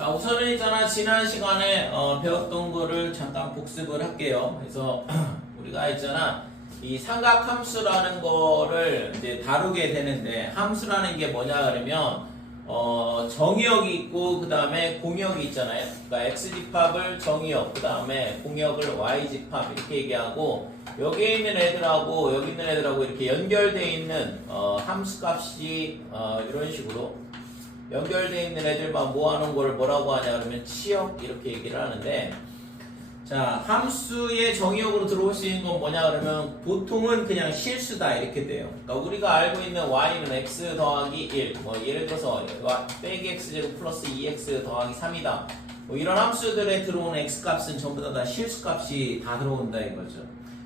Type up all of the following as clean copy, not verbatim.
자, 우선은 있잖아 지난 시간에 배웠던 거를 잠깐 복습을 할게요. 그래서 우리가 있잖아 이 삼각함수라는 거를 이제 다루게 되는데, 함수라는 게 뭐냐 그러면 정의역이 있고 그 다음에 공역이 있잖아요. 그러니까 x집합을 정의역, 그 다음에 공역을 y집합 이렇게 얘기하고, 여기에 있는 애들하고 여기 있는 애들하고 이렇게 연결되어 있는 함수값이 이런 식으로 연결되어 있는 애들만 모아놓은 걸 뭐라고 하냐 그러면 치역 이렇게 얘기를 하는데, 자, 함수의 정의역으로 들어올 수 있는 건 뭐냐 그러면 보통은 그냥 실수다 이렇게 돼요. 그러니까 우리가 알고 있는 y는 x 더하기 1, 뭐 예를 들어서 빼기 x제곱 플러스 2x 더하기 3이다, 뭐 이런 함수들에 들어오는 x값은 전부 다 실수값이 다 들어온다 이거죠.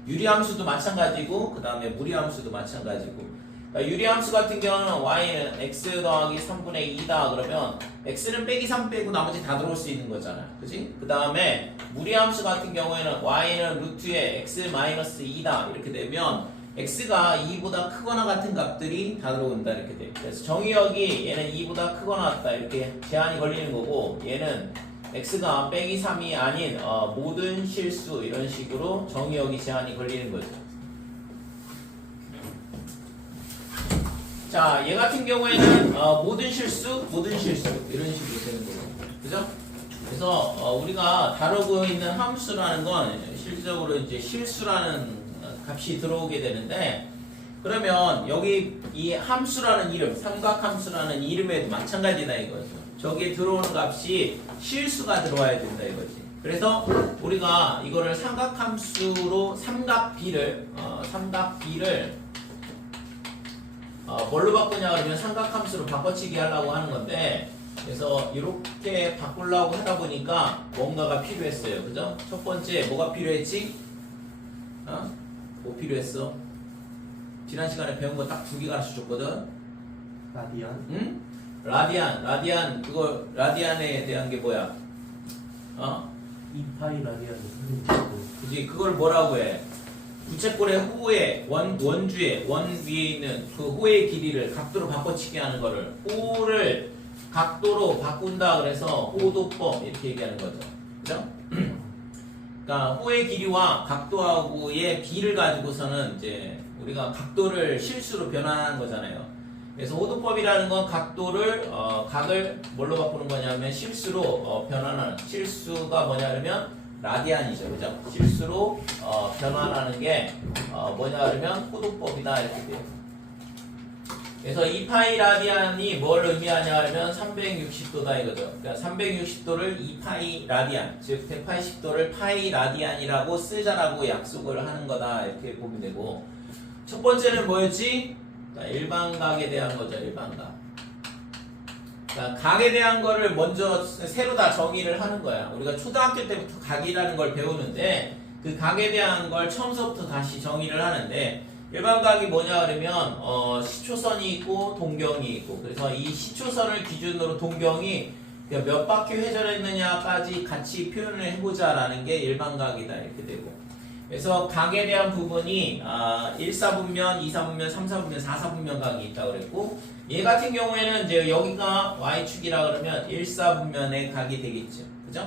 유리함수도 마찬가지고 그 다음에 무리함수도 마찬가지고. 그러니까 유리함수 같은 경우는 y는 x 더하기 3분의 2다 그러면 x는 빼기 3 빼고 나머지 다 들어올 수 있는 거잖아, 그지? 그 다음에 무리함수 같은 경우에는 y는 루트에 x 마이너스 2다 이렇게 되면 x가 2보다 크거나 같은 값들이 다 들어온다 이렇게 돼. 그래서 정의역이 얘는 2보다 크거나 같다 이렇게 제한이 걸리는 거고, 얘는 x가 빼기 3이 아닌 모든 실수 이런 식으로 정의역이 제한이 걸리는 거죠. 자, 얘 같은 경우에는 모든 실수 이런 식으로 되는 거고, 그죠? 그래서 우리가 다루고 있는 함수라는 건 실질적으로 이제 실수라는 값이 들어오게 되는데, 그러면 여기 이 함수라는 이름, 삼각함수라는 이름에도 마찬가지다 이거죠. 저기에 들어오는 값이 실수가 들어와야 된다 이거지. 그래서 우리가 이거를 삼각함수로 삼각비를 뭘로 바꾸냐 그러면 삼각함수로 바꿔치기 하려고 하는 건데, 그래서 이렇게 바꾸려고 하다 보니까 뭔가가 필요했어요. 그죠? 첫 번째 뭐가 필요했지? 뭐 필요했어? 지난 시간에 배운 거 딱 2개 가르쳐 줬거든. 라디안? 응? 라디안 그거 라디안에 대한 게 뭐야? 2파이 라디안이 선생님이고. 그지? 그걸 뭐라고 해? 부채꼴의 호의 원주의 원 위에 있는 그 호의 길이를 각도로 바꿔치기 하는 거를 호를 각도로 바꾼다 그래서 호도법 이렇게 얘기하는 거죠. 그죠? 그러니까 호의 길이와 각도하고의 비를 가지고서는 이제 우리가 각도를 실수로 변환하는 거잖아요. 그래서 호도법이라는 건 각도를 각을 뭘로 바꾸는 거냐면 실수로 변환하는, 실수가 뭐냐 그러면 라디안이죠, 그죠? 실수로 변환하는 게 뭐냐 그러면 호도법이다 이렇게 돼요. 그래서 2파이 라디안이 뭘 의미하냐 하면 360도다 이거죠. 그러니까 360도를 2파이 라디안, 즉 180도를 파이 라디안이라고 쓰자라고 약속을 하는 거다 이렇게 보면 되고, 첫 번째는 뭐였지? 일반각에 대한 거죠, 일반각. 그러니까 각에 대한 거를 먼저 새로 다 정의를 하는 거야. 우리가 초등학교 때부터 각이라는 걸 배우는데 그 각에 대한 걸 처음부터 다시 정의를 하는데, 일반각이 뭐냐 그러면 시초선이 있고 동경이 있고, 그래서 이 시초선을 기준으로 동경이 몇 바퀴 회전했느냐까지 같이 표현을 해보자라는 게 일반각이다 이렇게 되고, 그래서 각에 대한 부분이 1사분면, 2사분면, 3사분면, 4사분면 각이 있다고 그랬고, 얘 같은 경우에는 이제 여기가 y축이라 그러면 1사분면의 각이 되겠죠. 그죠?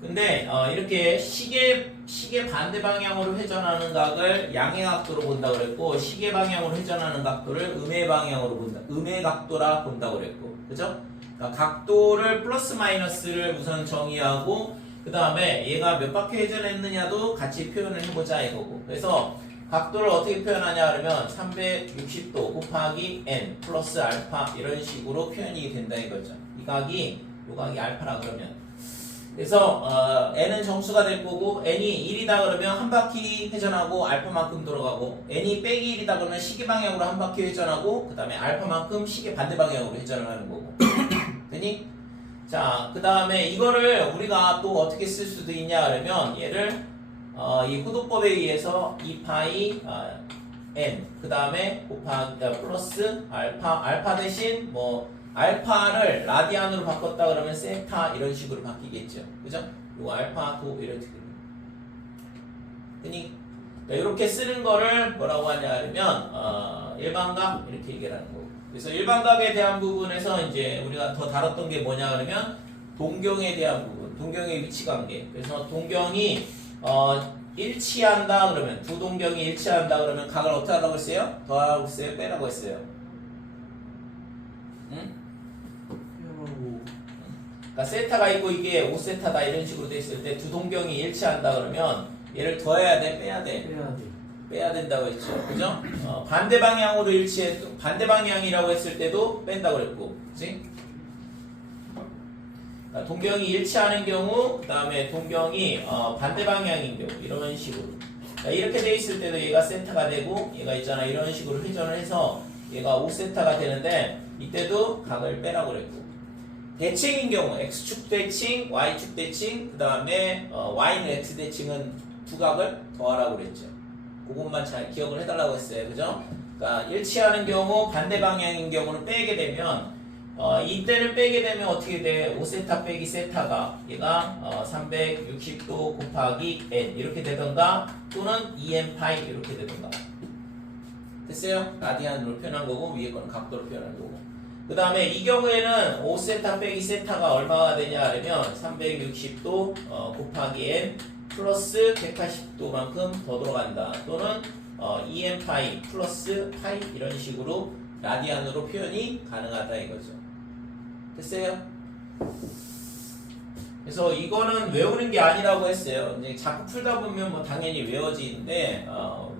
근데 이렇게 시계 반대 방향으로 회전하는 각을 양의 각도로 본다고 그랬고, 시계 방향으로 회전하는 각도를 음의 방향으로 본다. 음의 각도라 본다고 그랬고. 그죠? 그러니까 각도를 플러스 마이너스를 우선 정의하고, 그 다음에 얘가 몇 바퀴 회전했느냐도 같이 표현을 해보자 이거고. 그래서 각도를 어떻게 표현하냐 그러면 360도 곱하기 n 플러스 알파 이런 식으로 표현이 된다 이거죠. 이 각이 알파라 그러면, 그래서 n은 정수가 될 거고, n이 1이다 그러면 한 바퀴 회전하고 알파만큼 돌아가고, n이 빼기 1이다 그러면 시계 방향으로 한 바퀴 회전하고, 그 다음에 알파만큼 시계 반대 방향으로 회전을 하는 거고. 되니? 자, 그 다음에 이거를 우리가 또 어떻게 쓸 수도 있냐 그러면, 얘를 이 호도법에 의해서 2파이 n 그 다음에 곱하기 플러스 알파 대신 뭐 알파를 라디안으로 바꿨다 그러면 세타 이런 식으로 바뀌겠죠, 그죠? 요 알파도 이렇게 되니 이렇게 쓰는 거를 뭐라고 하냐 그러면 일반각 이렇게 얘기를 하는 거고. 그래서 일반각에 대한 부분에서 이제 우리가 더 다뤘던 게 뭐냐 그러면 동경에 대한 부분, 동경의 위치 관계. 그래서 동경이 일치한다 그러면 두 동경이 일치한다 그러면 각을 어떻게 하라고 했어요? 더하라고 했어요? 빼라고 했어요? 응? 표현하고 그러니까 세타가 있고 이게 5세타다 이런 식으로 돼 있을 때 두 동경이 일치한다 그러면 얘를 더해야 돼? 빼야 돼? 빼야 돼. 빼야 된다고 했죠. 그죠? 반대 방향으로 반대 방향이라고 했을 때도 뺀다고 그랬고. 그지? 그러니까 동경이 일치하는 경우, 그 다음에 동경이 반대 방향인 경우, 이런 식으로. 그러니까 이렇게 돼 있을 때도 얘가 세타가 되고, 얘가 있잖아. 이런 식으로 회전을 해서 얘가 5세타가 되는데, 이때도 각을 빼라고 그랬고. 대칭인 경우, X축 대칭, Y축 대칭, 그 다음에 Y는 X 대칭은 두 각을 더하라고 그랬죠. 그것만 잘 기억을 해달라고 했어요. 그죠? 그러니까 일치하는 경우, 반대 방향인 경우는 빼게 되면, 이때를 빼게 되면 어떻게 돼? 5세타 빼기 세타가 얘가 360도 곱하기 n 이렇게 되던가 또는 2n 파이 이렇게 되던가. 됐어요? 라디안으로 표현한 거고 위에 거는 각도로 표현한 거고. 그 다음에 이 경우에는 5세타 빼기 세타가 얼마가 되냐 하면 360도 곱하기 n 플러스 180도만큼 더 들어간다. 또는 2n 파이 플러스 파이 이런 식으로 라디안으로 표현이 가능하다 이거죠. 됐어요? 그래서 이거는 외우는 게 아니라고 했어요. 이제 자꾸 풀다 보면 뭐 당연히 외워지는데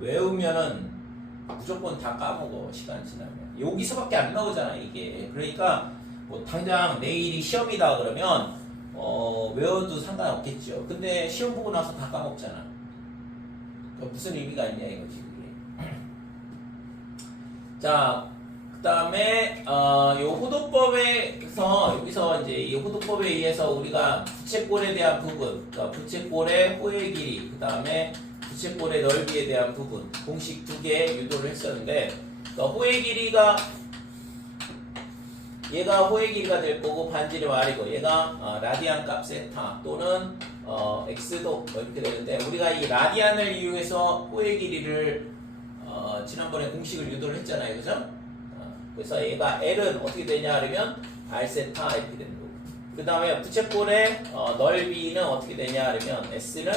외우면은 무조건 다 까먹어 시간 지나면. 여기서밖에 안 나오잖아 이게. 그러니까 뭐 당장 내일이 시험이다 그러면 외워도 상관없겠죠. 근데 시험 보고 나서 다 까먹잖아. 그러니까 무슨 의미가 있냐 이거지 그게. 자. 그 다음에 요 호도법에서 여기서 이제 이 호도법에 의해서 우리가 부채꼴에 대한 부분, 그러니까 부채꼴의 호의 길이, 그 다음에 부채꼴의 넓이에 대한 부분 공식 두 개 유도를 했었는데, 그러니까 호의 길이가 얘가 호의 길이가 될 거고 반지름 r이고 얘가 라디안 값 세타 또는 x도 뭐 이렇게 되는데, 우리가 이 라디안을 이용해서 호의 길이를 지난번에 공식을 유도를 했잖아요, 그죠? 그래서 얘가 L은 어떻게 되냐 하면 R세타 이렇게 되는 거고, 그 다음에 부채꼴의 넓이는 어떻게 되냐 하면 S는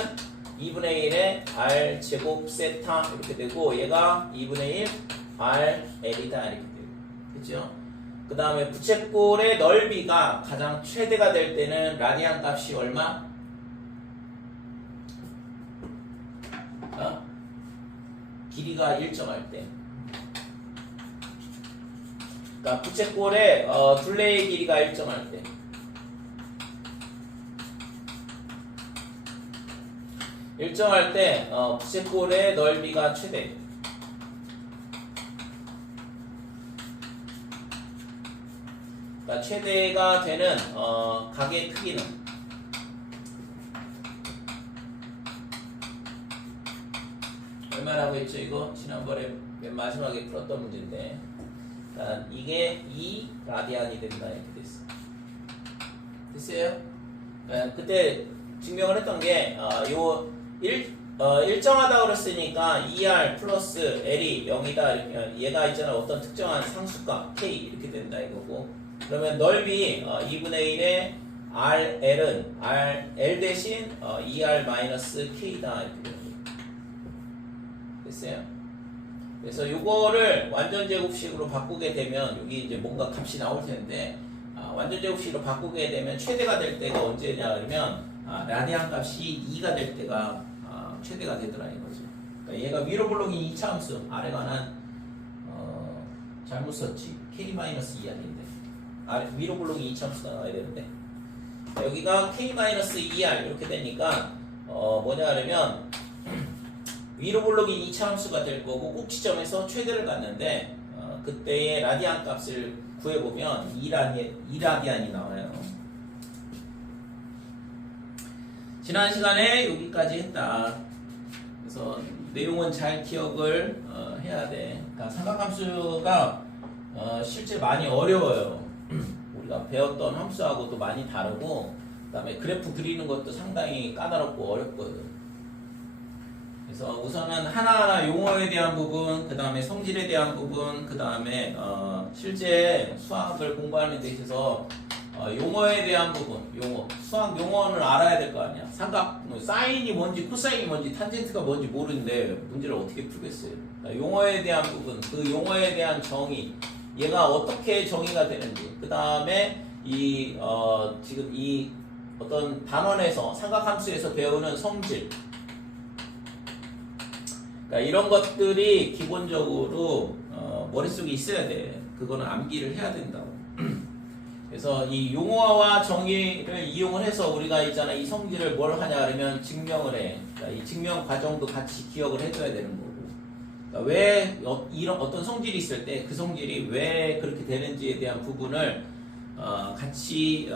2분의 1의 R 제곱 세타 이렇게 되고 얘가 2분의 1 RL이다 이렇게 되고, 그죠? 그 다음에 부채꼴의 넓이가 가장 최대가 될 때는 라디안 값이 얼마? 길이가 일정할 때. 그러니까 부채꼴의 둘레의 길이가 일정할 때. 일정할 때 부채꼴의 넓이가 최대. 그러니까 최대가 되는 각의 크기는 얼마라고 했죠? 이거 지난번에 맨 마지막에 풀었던 문제인데. 이게 2 라디안이 된다 이렇게 됐어. 됐어요? 그때 증명을 했던 게 일정하다 그랬으니까 2r 플러스 l이 0이다. 얘가 있잖아 어떤 특정한 상수값 k 이렇게 된다 이거고. 그러면 넓이 2분의 1의 rl은 l 대신 2r 마이너스 k다 이렇게 되는 거예요. 됐어요? 그래서 요거를 완전 제곱식으로 바꾸게 되면 여기 이제 뭔가 값이 나올 텐데 완전 제곱식으로 바꾸게 되면 최대가 될 때가 언제냐 그러면 라디안 값이 2가 될 때가 최대가 되더라 이거죠. 그러니까 얘가 위로 블록이 2차 함수, 아래가 난 잘못 썼지. k-2 아닌데 위로 블록이 2차 함수가 나와야 되는데 여기가 k-2r 이렇게 되니까 뭐냐 그러면 위로 블록이 2차 함수가 될 거고 꼭지점에서 최대를 갖는데 그때의 라디안 값을 구해보면 2라디안이 나와요. 지난 시간에 여기까지 했다. 그래서 내용은 잘 기억을 해야 돼. 그러니까 삼각함수가 실제 많이 어려워요. 우리가 배웠던 함수하고도 많이 다르고 그 다음에 그래프 그리는 것도 상당히 까다롭고 어렵거든. 그래서 우선은 하나하나 용어에 대한 부분, 그 다음에 성질에 대한 부분, 그 다음에 실제 수학을 공부하는 데 있어서 용어에 대한 부분, 용어, 수학 용어를 알아야 될 거 아니야. 삼각, 사인이 뭔지, 코사인이 뭔지, 탄젠트가 뭔지 모르는데 문제를 어떻게 풀겠어요? 용어에 대한 부분, 그 용어에 대한 정의, 얘가 어떻게 정의가 되는지, 그 다음에 지금 이 어떤 단원에서 삼각함수에서 배우는 성질, 그러니까 이런 것들이 기본적으로 머릿속에 있어야 돼. 그거는 암기를 해야 된다고. 그래서 이 용어와 정의를 이용을 해서 우리가 있잖아, 이 성질을 뭘 하냐 그러면 증명을 해. 그러니까 이 증명 과정도 같이 기억을 해줘야 되는 거고. 그러니까 왜 이런 어떤 성질이 있을 때 그 성질이 왜 그렇게 되는지에 대한 부분을 같이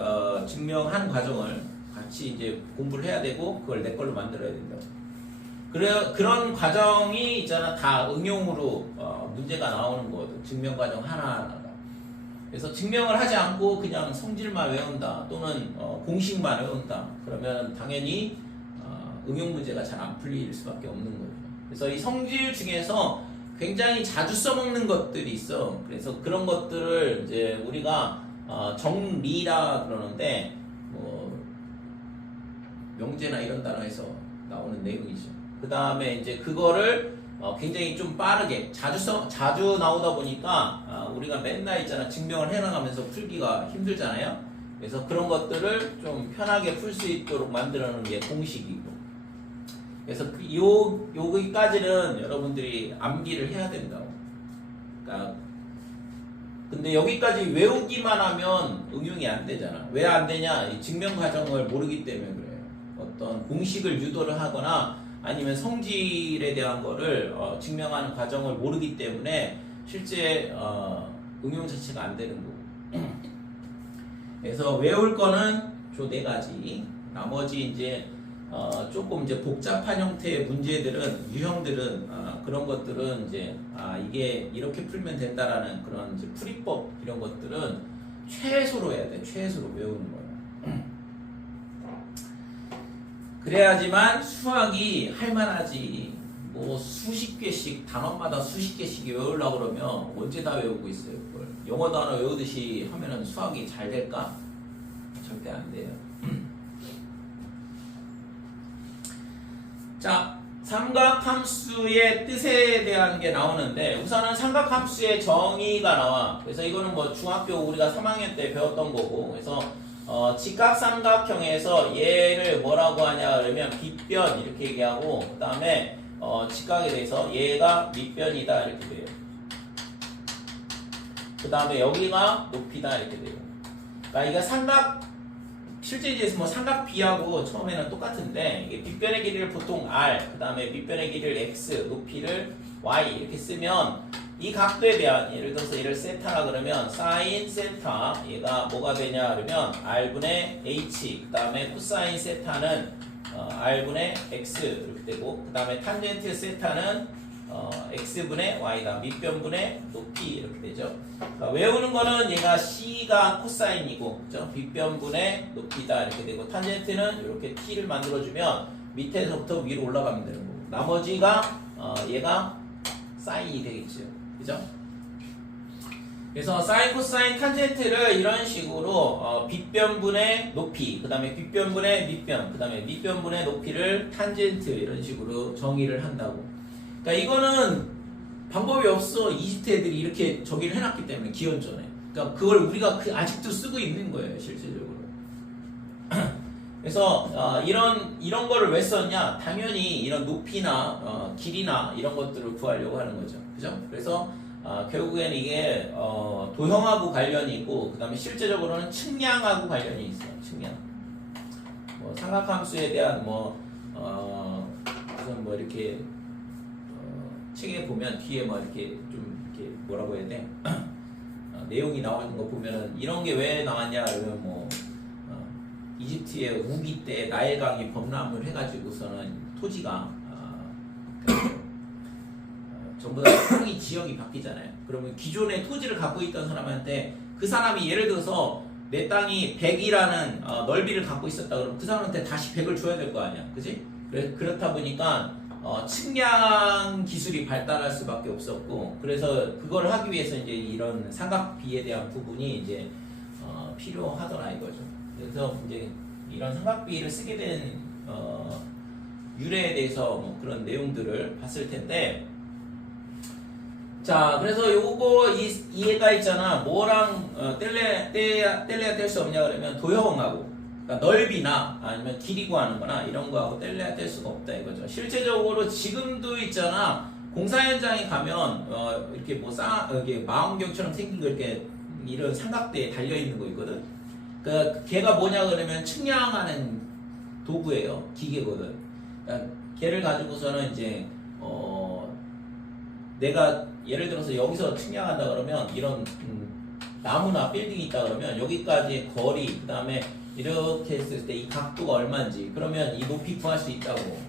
증명한 과정을 같이 이제 공부를 해야 되고 그걸 내 걸로 만들어야 된다고. 그런 과정이 있잖아, 다 응용으로 문제가 나오는 거거든. 증명 과정 하나하나가. 그래서 증명을 하지 않고 그냥 성질만 외운다 또는 공식만 외운다 그러면 당연히 응용 문제가 잘 안 풀릴 수밖에 없는 거죠. 그래서 이 성질 중에서 굉장히 자주 써먹는 것들이 있어. 그래서 그런 것들을 이제 우리가 정리라 그러는데 명제나 이런 단어에서 나오는 내용이죠. 그 다음에 이제 그거를 굉장히 좀 빠르게 자주 나오다 보니까 우리가 맨날 있잖아, 증명을 해나가면서 풀기가 힘들잖아요. 그래서 그런 것들을 좀 편하게 풀 수 있도록 만들어 놓은 게 공식이고, 그래서 여기까지는 여러분들이 암기를 해야 된다고. 그러니까 근데 여기까지 외우기만 하면 응용이 안 되잖아. 왜 안 되냐? 이 증명 과정을 모르기 때문에 그래요. 어떤 공식을 유도를 하거나 아니면 성질에 대한 거를 증명하는 과정을 모르기 때문에 실제 응용 자체가 안 되는 거고. 그래서 외울 거는 저 4가지. 나머지 이제 조금 이제 복잡한 형태의 문제들은, 유형들은 그런 것들은 이제 이게 이렇게 풀면 된다라는 그런 이제 풀이법 이런 것들은 최소로 해야 돼. 최소로 외우는 거예요. 그래야지만 수학이 할만하지. 뭐 수십 개씩 단원마다 수십 개씩 외우려고 그러면 언제 다 외우고 있어요. 그걸 영어 단어 외우듯이 하면은 수학이 잘 될까? 절대 안 돼요. 자, 삼각함수의 뜻에 대한 게 나오는데 우선은 삼각함수의 정의가 나와. 그래서 이거는 뭐 중학교 우리가 3학년 때 배웠던 거고, 그래서 직각삼각형에서 얘를 뭐라고 하냐 그러면 빗변 이렇게 얘기하고, 그 다음에 직각에 대해서 얘가 밑변이다 이렇게 돼요. 그 다음에 여기가 높이다 이렇게 돼요. 그러니까 이게 실제 이제 뭐 삼각비하고 처음에는 똑같은데, 이게 빗변의 길이를 보통 r, 그 다음에 밑변의 길이를 x, 높이를 y 이렇게 쓰면 이 각도에 대한, 예를 들어서 얘를 세타라 그러면 사인 세타, 얘가 뭐가 되냐 그러면 r분의 h, 그 다음에 코사인 세타는 r분의 x 이렇게 되고, 그 다음에 탄젠트 세타는 x분의 y다. 밑변분의 높이 이렇게 되죠. 그러니까 외우는 거는 얘가 c가 코사인이고, 그죠? 빗변분의 높이다 이렇게 되고, 탄젠트는 이렇게 t를 만들어주면 밑에서부터 위로 올라가면 되는 거고, 나머지가 얘가 사인이 되겠죠. 그죠? 그래서 사인, 코사인, 탄젠트를 이런 식으로 빗변분의 높이, 그 다음에 빗변분의 밑변, 그 다음에 밑변분의 높이를 탄젠트 이런 식으로 정의를 한다고. 그러니까 이거는 방법이 없어. 이집트 애들이 이렇게 정의를 해놨기 때문에, 기원전에. 그러니까 그걸 우리가 아직도 쓰고 있는 거예요, 실질적으로. 그래서 이런 거를 왜 썼냐? 당연히 이런 높이나 길이나 이런 것들을 구하려고 하는 거죠. 그죠? 그래서 결국에는 이게 도형하고 관련이 있고, 그 다음에 실제적으로는 측량하고 관련이 있어요. 측량. 뭐 삼각함수에 대한 무슨 뭐 이렇게 책에 보면 뒤에 뭐 이렇게 좀 이렇게 뭐라고 해야 돼? 내용이 나와 있는 거 보면은 이런 게 왜 나왔냐 그러면 뭐 이집트의 우기 때 나일강이 범람을 해가지고서는 토지가 전부 다 땅이 지역이 바뀌잖아요. 그러면 기존의 토지를 갖고 있던 사람한테, 그 사람이 예를 들어서 내 땅이 100이라는 넓이를 갖고 있었다 그러면 그 사람한테 다시 100을 줘야 될 거 아니야, 그지? 그렇다 보니까 측량 기술이 발달할 수밖에 없었고, 그래서 그걸 하기 위해서 이제 이런 삼각비에 대한 부분이 이제 필요하더라 이거죠. 그래서 이제 이런 삼각비를 쓰게 된 유래에 대해서 뭐 그런 내용들을 봤을 텐데, 자 그래서 요거 이해가 있잖아. 뭐랑 뗄래야 뗄 수 없냐 그러면 도형하고, 그러니까 넓이나 아니면 길이 구하는 거나 이런 거하고 뗄래야 뗄 수가 없다 이거죠. 실제적으로 지금도 있잖아. 공사 현장에 가면 이렇게 뭐 이렇게 망원경처럼 생긴 거 이렇게 이런 삼각대에 달려 있는 거 있거든. 그 걔가 뭐냐 그러면 측량하는 도구예요. 기계거든. 그러니까 걔를 가지고서는 이제 내가 예를 들어서 여기서 측량한다 그러면 이런 나무나 빌딩이 있다 그러면 여기까지의 거리, 그 다음에 이렇게 했을 때 이 각도가 얼마인지, 그러면 이 높이 구할 수 있다고.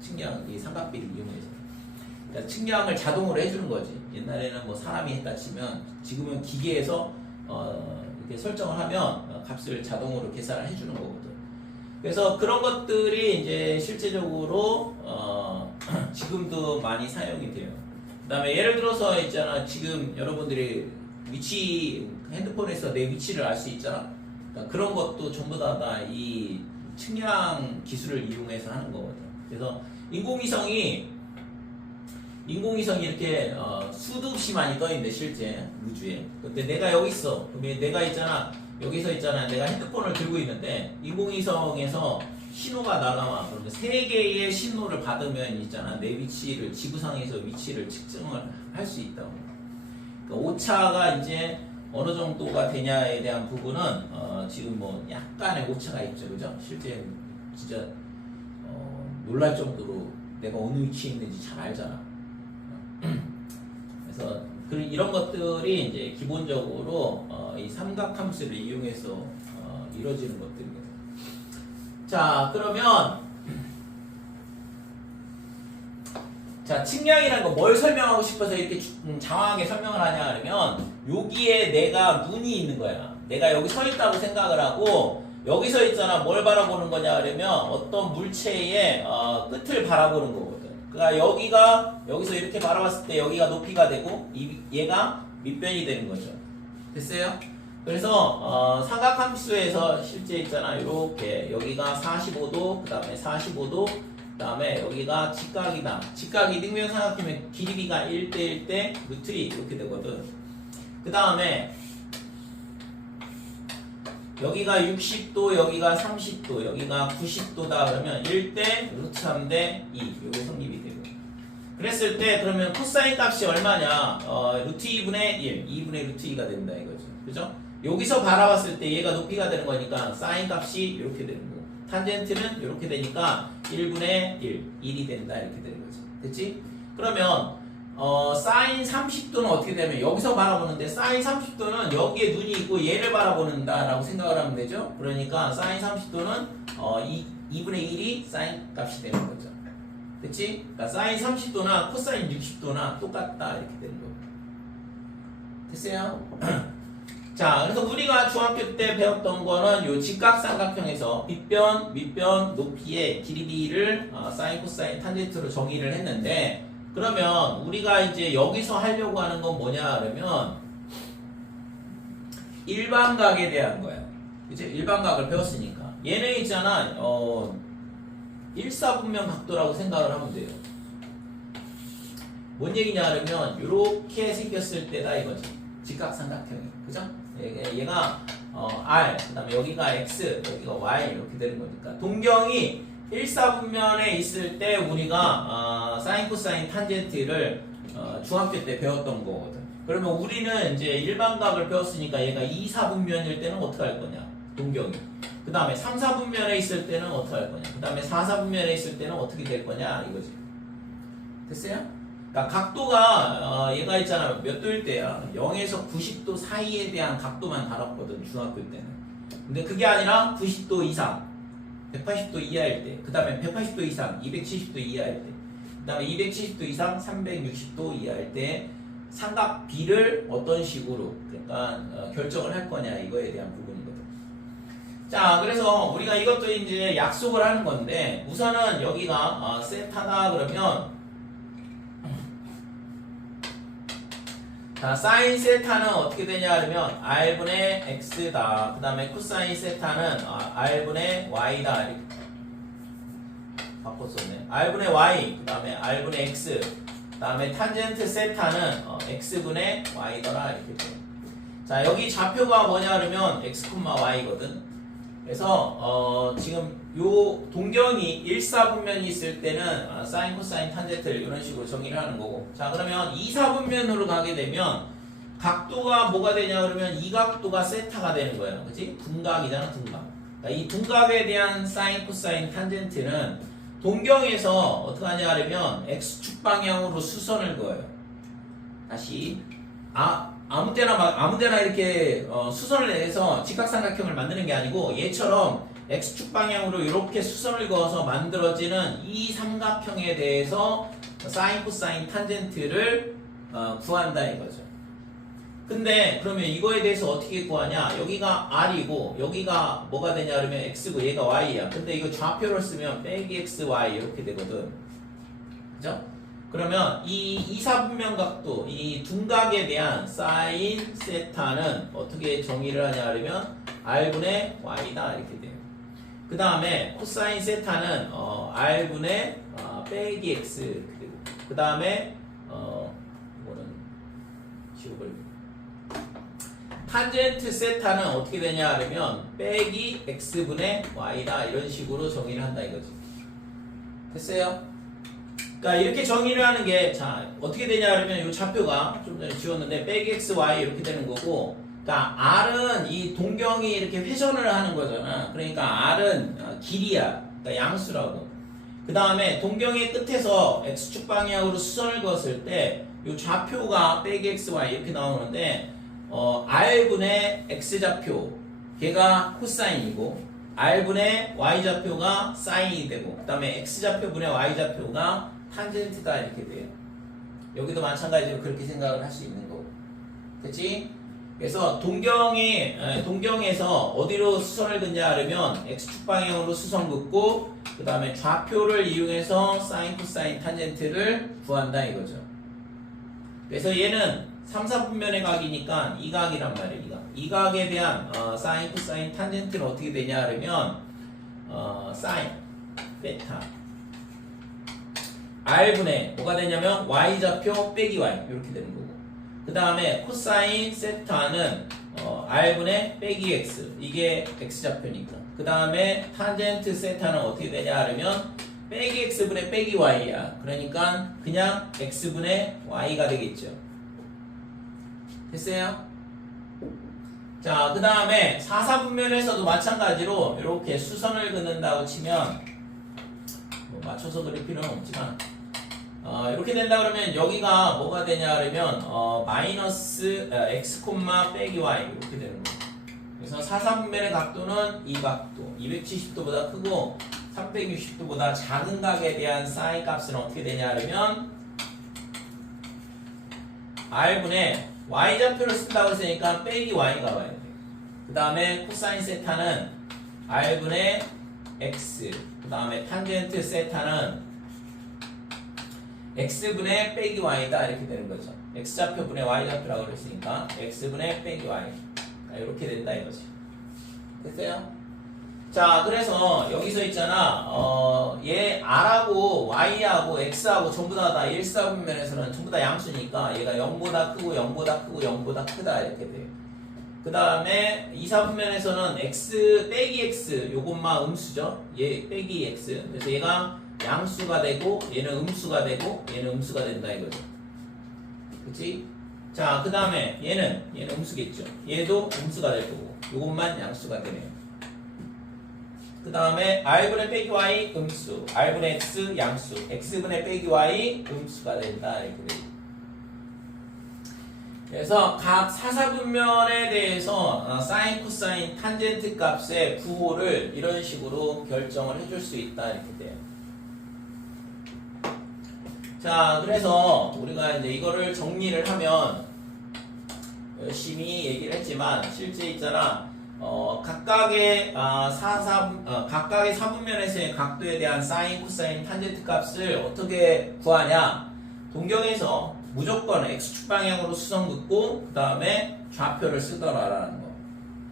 측량, 이 삼각비를 이용해서. 그러니까 측량을 자동으로 해주는 거지. 옛날에는 뭐 사람이 했다 치면 지금은 기계에서 이렇게 설정을 하면 값을 자동으로 계산을 해주는 거거든. 그래서 그런 것들이 이제 실제적으로 지금도 많이 사용이 돼요. 그 다음에 예를 들어서 있잖아. 지금 여러분들이 핸드폰에서 내 위치를 알 수 있잖아. 그러니까 그런 것도 전부 다 이 측량 기술을 이용해서 하는 거거든. 그래서 인공위성이 이렇게 수도 없이 많이 떠 있는데 실제 우주에. 근데 내가 여기 있어. 그러면 내가 있잖아. 여기서 있잖아. 내가 핸드폰을 들고 있는데 인공위성에서 신호가 날아와. 그러면 3개의 신호를 받으면 있잖아. 내 위치를, 지구상에서 위치를 측정을 할 수 있다고. 그러니까 오차가 이제 어느 정도가 되냐에 대한 부분은 지금 뭐 약간의 오차가 있죠. 그죠? 실제 진짜 놀랄 정도로 내가 어느 위치에 있는지 잘 알잖아. 그래서 이런 것들이 이제 기본적으로 이 삼각함수를 이용해서 이루어지는 것들입니다. 자, 그러면 자, 측량이라는 거 뭘 설명하고 싶어서 이렇게 장황하게 설명을 하냐 그러면 여기에 내가 눈이 있는 거야. 내가 여기 서 있다고 생각을 하고 여기서 있잖아. 뭘 바라보는 거냐 그러면 어떤 물체의 끝을 바라보는 거거든. 그러니까 여기서 이렇게 바라봤을 때 여기가 높이가 되고 얘가 밑변이 되는 거죠. 됐어요? 그래서 삼각함수에서 실제 있잖아. 이렇게 여기가 45도, 그 다음에 45도, 그 다음에 여기가 직각이다. 직각이 등변삼각형의 길이가 1대 1대 루트 2 이렇게 되거든. 그 다음에 여기가 60도, 여기가 30도, 여기가 90도다 그러면 1대 루트 3대 2 요게 성립이 되고. 그랬을 때 그러면 코사인 값이 얼마냐? 루트 2분의 1, 2분의 루트 2가 된다 이거죠. 그죠? 여기서 바라봤을 때 얘가 높이가 되는 거니까 사인 값이 이렇게 되는 거고, 탄젠트는 이렇게 되니까 1분의 1, 1이 된다 이렇게 되는 거죠. 됐지? 그러면 사인 30도는 어떻게 되면 여기서 바라보는데 사인 30도는 여기에 눈이 있고 얘를 바라보는다라고 생각을 하면 되죠. 그러니까 사인 30도는 2분의 1이 사인 값이 되는 거죠. 됐지? 그러니까 사인 30도나 코사인 60도나 똑같다 이렇게 되는 거고. 됐어요? 자, 그래서 우리가 중학교 때 배웠던 거는 요 직각삼각형에서 빗변, 밑변, 높이의 길이를 사인, 코사인, 탄젠트로 정의를 했는데, 그러면 우리가 이제 여기서 하려고 하는 건 뭐냐 그러면 일반각에 대한 거야. 이제 일반각을 배웠으니까 얘는 있잖아. 일사분면 각도라고 생각을 하면 돼요. 뭔 얘기냐 그러면 이렇게 생겼을 때다 이거지. 직각삼각형이. 그죠? 얘가 R, 그 다음에 여기가 X, 여기가 Y 이렇게 되는 거니까 동경이 일사분면에 있을 때 우리가 사인, 코사인, 탄젠트를 중학교 때 배웠던 거거든. 그러면 우리는 이제 일반각을 배웠으니까 얘가 2사분면일 때는 어떻게 할 거냐? 동경이. 그 다음에 3사분면에 있을 때는 어떻게 할 거냐? 그 다음에 4사분면에 있을 때는 어떻게 될 거냐? 이거지. 됐어요? 그러니까 각도가 얘가 있잖아. 몇 도일 때야? 0에서 90도 사이에 대한 각도만 다뤘거든. 중학교 때는. 근데 그게 아니라 90도 이상. 180도 이하일 때, 그 다음에 180도 이상, 270도 이하일 때, 그 다음에 270도 이상, 360도 이하일 때 삼각비를 어떤 식으로 그러니까 결정을 할 거냐 이거에 대한 부분이거든. 자, 그래서 우리가 이것도 이제 약속을 하는 건데 우선은 여기가 세타다 그러면 자, 사인 세타는 어떻게 되냐 하면 r분의 x다. 그 다음에 코사인 세타는 r분의 y다. 이렇게 바꿨었네. r분의 y, 그 다음에 r분의 x, 그 다음에 탄젠트 세타는 x분의 y더라. 이렇게 돼요. 자, 여기 좌표가 뭐냐 그러면 x, y거든. 그래서 지금 요 동경이 1사분면이 있을 때는 사인, 코사인, 탄젠트를 이런 식으로 정의를 하는 거고. 자, 그러면 2사분면으로 가게 되면 각도가 뭐가 되냐 그러면 이 각도가 세타가 되는 거예요. 그치? 둔각이잖아, 둔각. 그러니까 이 둔각에 대한 사인, 코사인, 탄젠트는 동경에서 어떻게 하냐 하면 x축 방향으로 수선을 그어요. 다시 아무 데나 이렇게 수선을 내서 직각삼각형을 만드는 게 아니고 얘처럼 x축 방향으로 이렇게 수선을 그어서 만들어지는 이 삼각형에 대해서 사인, 코사인, 탄젠트를 구한다 이거죠. 근데 그러면 이거에 대해서 어떻게 구하냐? 여기가 r이고 여기가 뭐가 되냐 그러면 x고 얘가 y야. 근데 이거 좌표를 쓰면 빼기 x, y 이렇게 되거든. 그죠? 그러면 이 이사분면 각도, 이 둔각에 대한 사인 세타는 어떻게 정의를 하냐 하면 r분의 y다 이렇게 돼요. 그 다음에 코사인 세타는 r분의 빼기 x 이렇게 되고, 그 다음에 이거는 지워버리고, 탄젠트 세타는 어떻게 되냐 하면 빼기 x분의 y다 이런 식으로 정의를 한다 이거지. 됐어요? 그러니까 이렇게 정의를 하는 게, 자, 어떻게 되냐 하면 이 좌표가 좀 전에 지웠는데 빼기 x, y 이렇게 되는 거고, 그러니까 r은 이 동경이 이렇게 회전을 하는 거잖아. 그러니까 r은 길이야. 그러니까 양수라고. 그 다음에 동경의 끝에서 x축 방향으로 수선을 그었을 때 이 좌표가 빼기 x, y 이렇게 나오는데 r분의 x좌표 걔가 코사인이고 r분의 y좌표가 사인이 되고, 그 다음에 x좌표분의 y좌표가 탄젠트다 이렇게 돼요. 여기도 마찬가지로 그렇게 생각을 할 수 있는 거고. 그치? 그래서 동경에서 어디로 수선을 긋냐 하면 x축 방향으로 수선 긋고, 그 다음에 좌표를 이용해서 사인, 코사인, 탄젠트를 구한다 이거죠. 그래서 얘는 3, 4분면의 각이니까 이 각이란 말이에요. 이 각에 대한 사인, 코사인, 탄젠트는 어떻게 되냐 하면 사인, 베타 r분의 뭐가 되냐면 y좌표 빼기 y 이렇게 되는 거고, 그 다음에 코사인 세타는 r분의 빼기 x 이게 x좌표니까, 그 다음에 탄젠트 세타는 어떻게 되냐 하면 빼기 x분의 빼기 y야. 그러니까 그냥 x분의 y가 되겠죠. 됐어요? 자, 그 다음에 4, 4분면에서도 마찬가지로 이렇게 수선을 긋는다고 치면, 뭐 맞춰서 그릴 필요는 없지만 이렇게 된다 그러면 여기가 뭐가 되냐 하면 마이너스 x, 빼기 y 이렇게 되는 거예요. 그래서 4, 4분면의 각도는 이 각도 270도보다 크고 360도보다 작은 각에 대한 사인 값은 어떻게 되냐 하면 r분의 y좌표를 쓴다고 했으니까 빼기 y가 와야 돼요. 그 다음에 코사인 세타는 r분의 x, 그 다음에 탄젠트 세타는 x분의 빼기 y다 이렇게 되는 거죠. x좌표분의 y좌표라고 그랬으니까 x분의 빼기 y 이렇게 된다 이거지. 됐어요? 자, 그래서 여기서 있잖아 얘 r하고 y하고 x하고 전부 다 1사분면에서는 전부 다 양수니까 얘가 0보다 크고 0보다 크고 0보다 크다 이렇게 돼요. 그 다음에 2사분면에서는 x 빼기 x 요것만 음수죠. 얘 빼기 x, 그래서 얘가 양수가 되고 얘는 음수가 되고 얘는 음수가 된다 이거죠. 그치? 자, 그 다음에 얘는 음수겠죠. 얘도 음수가 될 거고 요것만 양수가 되네요. 그 다음에 r분의 빼기 y 음수, r분의 x 양수, x분의 빼기 y 음수가 된다 이렇게 돼요. 그래서 각 사사분면에 대해서 사인, 코사인, 탄젠트 값의 부호를 이런 식으로 결정을 해줄 수 있다 이렇게 돼요. 자, 그래서 우리가 이제 이거를 정리를 하면 열심히 얘기를 했지만 실제 있잖아 각각의 각각의 사분면에서의 각도에 대한 사인, 코사인, 탄젠트 값을 어떻게 구하냐? 동경에서 무조건 x축 방향으로 수선 긋고 그 다음에 좌표를 쓰더라라는 거.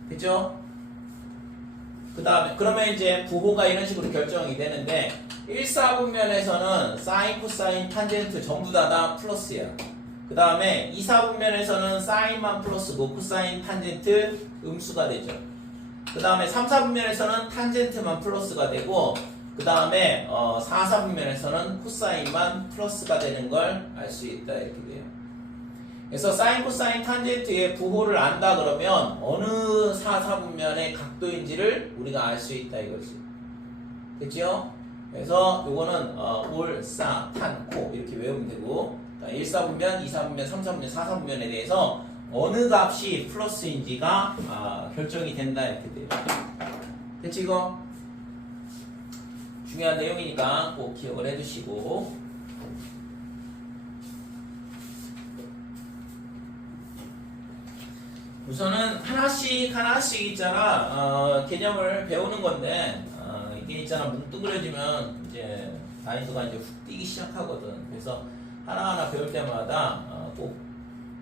그죠? 그 다음에 그러면 이제 부호가 이런 식으로 결정이 되는데 1, 4분면에서는 사인, 코사인, 탄젠트 전부 다 플러스야. 그 다음에 2, 4분면에서는 사인만 플러스고 코사인, 탄젠트 음수가 되죠. 그 다음에 3, 4분면에서는 탄젠트만 플러스가 되고 그 다음에 4, 4분면에서는 코사인만 플러스가 되는 걸 알 수 있다 이렇게 돼요. 그래서 사인, 코사인, 탄젠트의 부호를 안다 그러면 어느 4, 4분면의 각도인지를 우리가 알 수 있다 이거지. 됐죠? 그래서 요거는 올, 싸, 탄, 코 이렇게 외우면 되고 1, 4분면, 2, 4분면, 3, 4분면, 4, 4분면에 대해서 어느 값이 플러스인지가 결정이 된다 이렇게 돼요. 됐지 이거? 중요한 내용이니까 꼭 기억을 해두시고 우선은 하나씩 있잖아 개념을 배우는 건데 이게 있잖아 뭉뚱그려지면 이제 난이도가 이제 훅 뛰기 시작하거든. 그래서 하나하나 배울 때마다 꼭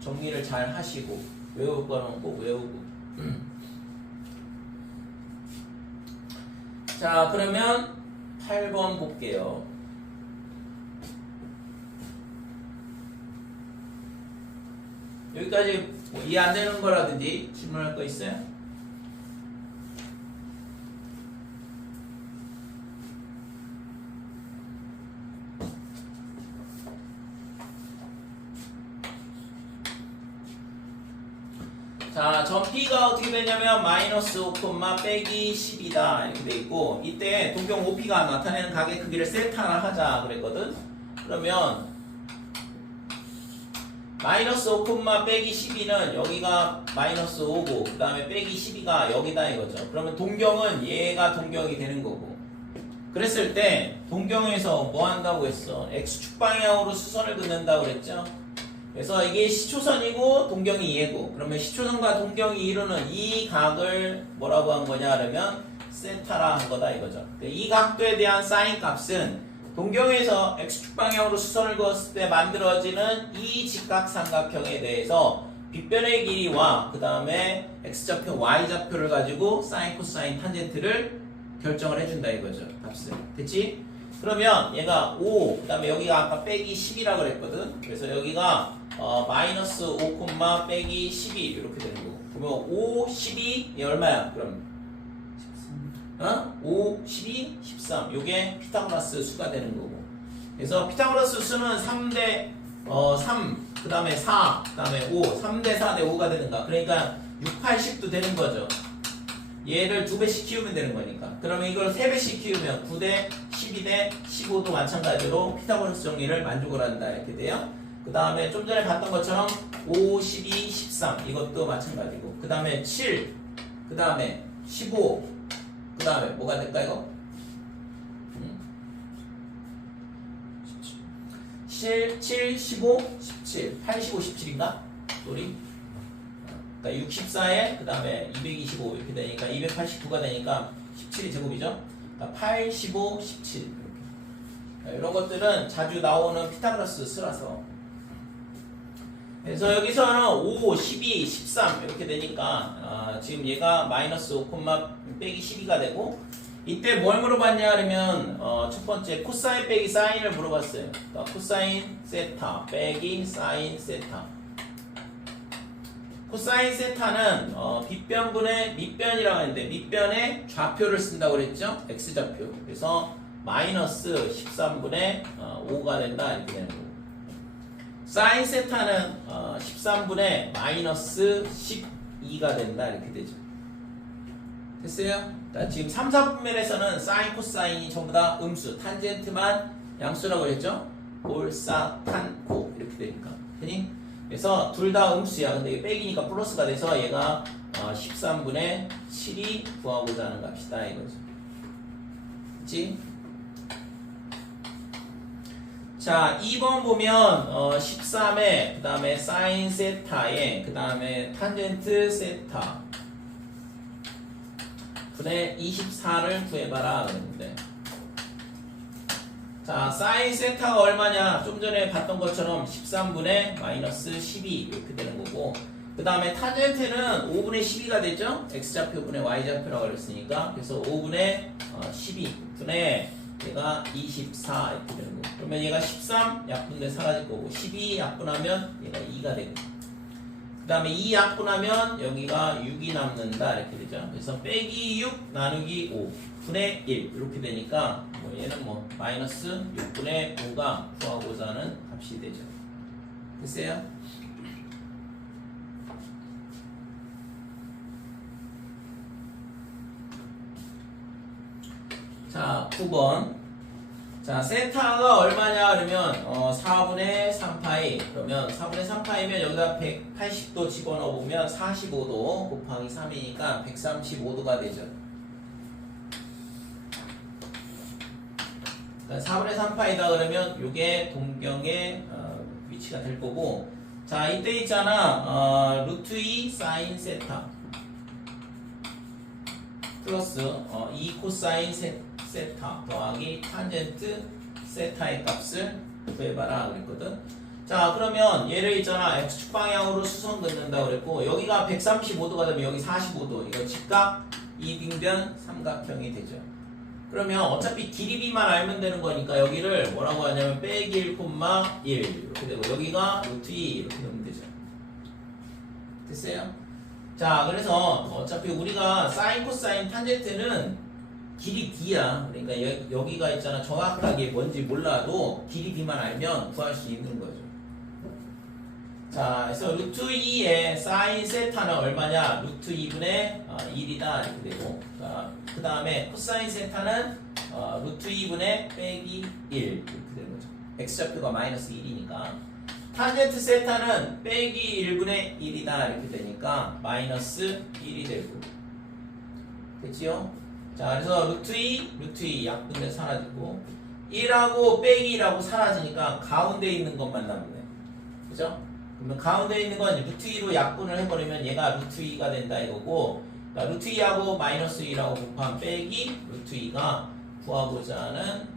정리를 잘 하시고 외울 거는 꼭 외우고 자 그러면 8번 볼게요. 여기까지 뭐 이해 안 되는 거라든지 질문할 거 있어요? 자, 전 P가 어떻게 되냐면 마이너스 5, 빼기 10이다 이렇게 돼 있고 이때 동경 OP가 나타내는 각의 크기를 세타나 하자 그랬거든. 그러면 마이너스 5, 빼기 12는 여기가 마이너스 5고 그 다음에 빼기 12가 여기다 이거죠. 그러면 동경은 얘가 동경이 되는 거고 그랬을 때 동경에서 뭐 한다고 했어? X축 방향으로 수선을 긋는다고 그랬죠. 그래서 이게 시초선이고 동경이 얘고 그러면 시초선과 동경이 이루는 이 각을 뭐라고 한 거냐 그러면 세타라 한 거다 이거죠. 이 각도에 대한 사인 값은 동경에서 X축 방향으로 수선을 그었을 때 만들어지는 이 직각삼각형에 대해서 빗변의 길이와 그 다음에 X좌표, Y좌표를 가지고 사인, 코사인, 탄젠트를 결정을 해준다 이거죠. 값을. 됐지? 그러면 얘가 5, 그 다음에 여기가 아까 빼기 10이라 그랬거든. 그래서 여기가 마이너스 5, 빼기 12 이렇게 되는 거고. 그러면 5, 12 얘 얼마야? 그럼 5, 12, 13 요게 피타고라스 수가 되는 거고. 그래서 피타고라스 수는 3대 3, 그 다음에 4, 그 다음에 5, 3대 4대 5가 되는가. 그러니까 6, 8, 10도 되는 거죠. 얘를 2배씩 키우면 되는 거니까. 그러면 이걸 3배씩 키우면 9대 12대 15도 마찬가지로 피타고라스 정리를 만족을 한다 이렇게 돼요. 그 다음에 좀 전에 봤던 것처럼 5, 12, 13 이것도 마찬가지고 그 다음에 7, 그 다음에 15, 그 다음에 뭐가 될까 이거? 7, 15, 17 8, 15, 17인가? 소리? 그러니까 64에 그 다음에 225 이렇게 되니까 289가 되니까 17이 제곱이죠. 그러니까 8, 15, 17 이렇게. 이런 것들은 자주 나오는 피타고라스 수라서. 그래서 여기서는 5, 12, 13 이렇게 되니까 지금 얘가 마이너스 5, 빼기 12가 되고 이때 뭘 물어봤냐 하면 첫 번째 코사인 빼기 사인을 물어봤어요. 그러니까 코사인 세타 빼기 사인 세타. 코사인 세타는 빗변분의 밑변이라고 하는데 밑변의 좌표를 쓴다고 그랬죠? x좌표. 그래서 마이너스 13분의 5가 된다 이렇게 되는 거고 사인 세타는 13분의 마이너스 12가 된다 이렇게 되죠. 됐어요? 자, 지금 3, 4분면에서는 사인, 코사인이 전부 다 음수, 탄젠트만 양수라고 했죠? 올, 싸, 탄, 코 이렇게 되니까. 되니? 그래서 둘 다 음수야. 근데 이게 빼기니까 플러스가 돼서 얘가 13분의 7이 구하고자 하는 값이다 이거죠. 그치? 자, 2번 보면 13에 그 다음에 사인 세타에 그 다음에 탄젠트 세타 분의 24를 구해봐라 그랬는데 자, 사인 세타가 얼마냐? 좀 전에 봤던 것처럼 13분의 마이너스 12 이렇게 되는 거고, 그 다음에 타젠트는 5분의 12가 되죠? x좌표분의 y좌표라고 그랬으니까. 그래서 5분의 12분의 얘가 24 이렇게 되는 거. 그러면 얘가 13 약분돼 사라질 거고, 12 약분하면 얘가 2가 되고, 그 다음에 2 약분하면 여기가 6이 남는다 이렇게 되죠. 그래서 빼기 6 나누기 5 분의 1 이렇게 되니까 뭐 얘는 뭐 마이너스 6분의 5가 구하고자 하는 값이 되죠. 됐어요? 자, 9번. 자, 세타가 얼마냐 그러면 4분의 3파이. 그러면 4분의 3파이면 여기다 180도 집어넣어 보면 45도 곱하기 3이니까 135도가 되죠. 그러니까 4분의 3파이다 그러면 이게 동경의 위치가 될 거고, 자, 이때 있잖아 루트 2 사인 세타 플러스 2 코사인 세타 더하기 탄젠트 세타의 값을 구해봐라 그랬거든. 자, 그러면 얘를 있잖아 x축 방향으로 수선 긋는다 그랬고, 여기가 135도가 되면 여기 45도, 이거 직각 이등변 삼각형이 되죠. 그러면 어차피 길이비만 알면 되는 거니까 여기를 뭐라고 하냐면 빼기 1, 1 이렇게 되고, 여기가 루트 2 이렇게 되면 되죠. 됐어요? 자, 그래서 어차피 우리가 사인, 코사인, 탄젠트는 길이 D야. 그러니까 여기가 있잖아 정확하게 뭔지 몰라도 길이 D만 알면 구할 수 있는 거죠. 자, 그래서 루트 2의 사인 세타는 얼마냐? 루트 2분의 1이다 이렇게 되고, 그 다음에 코사인 세타는 루트 2분의 빼기 1 이렇게 되는 거죠. x좌표가 마이너스 1이니까. 탄젠트 세타는 빼기 1분의 1이다 이렇게 되니까 마이너스 1이 되고, 됐지요? 자, 그래서 루트 2 약분돼 사라지고, 1하고 빼기 1하고 사라지니까 가운데 있는 것만 남네. 그죠? 그러면 가운데 있는 건 루트 2로 약분을 해버리면 얘가 루트 2가 된다 이거고, 그러니까 루트 2하고 마이너스 2라고 곱하면 빼기 루트 2가 구하고자 하는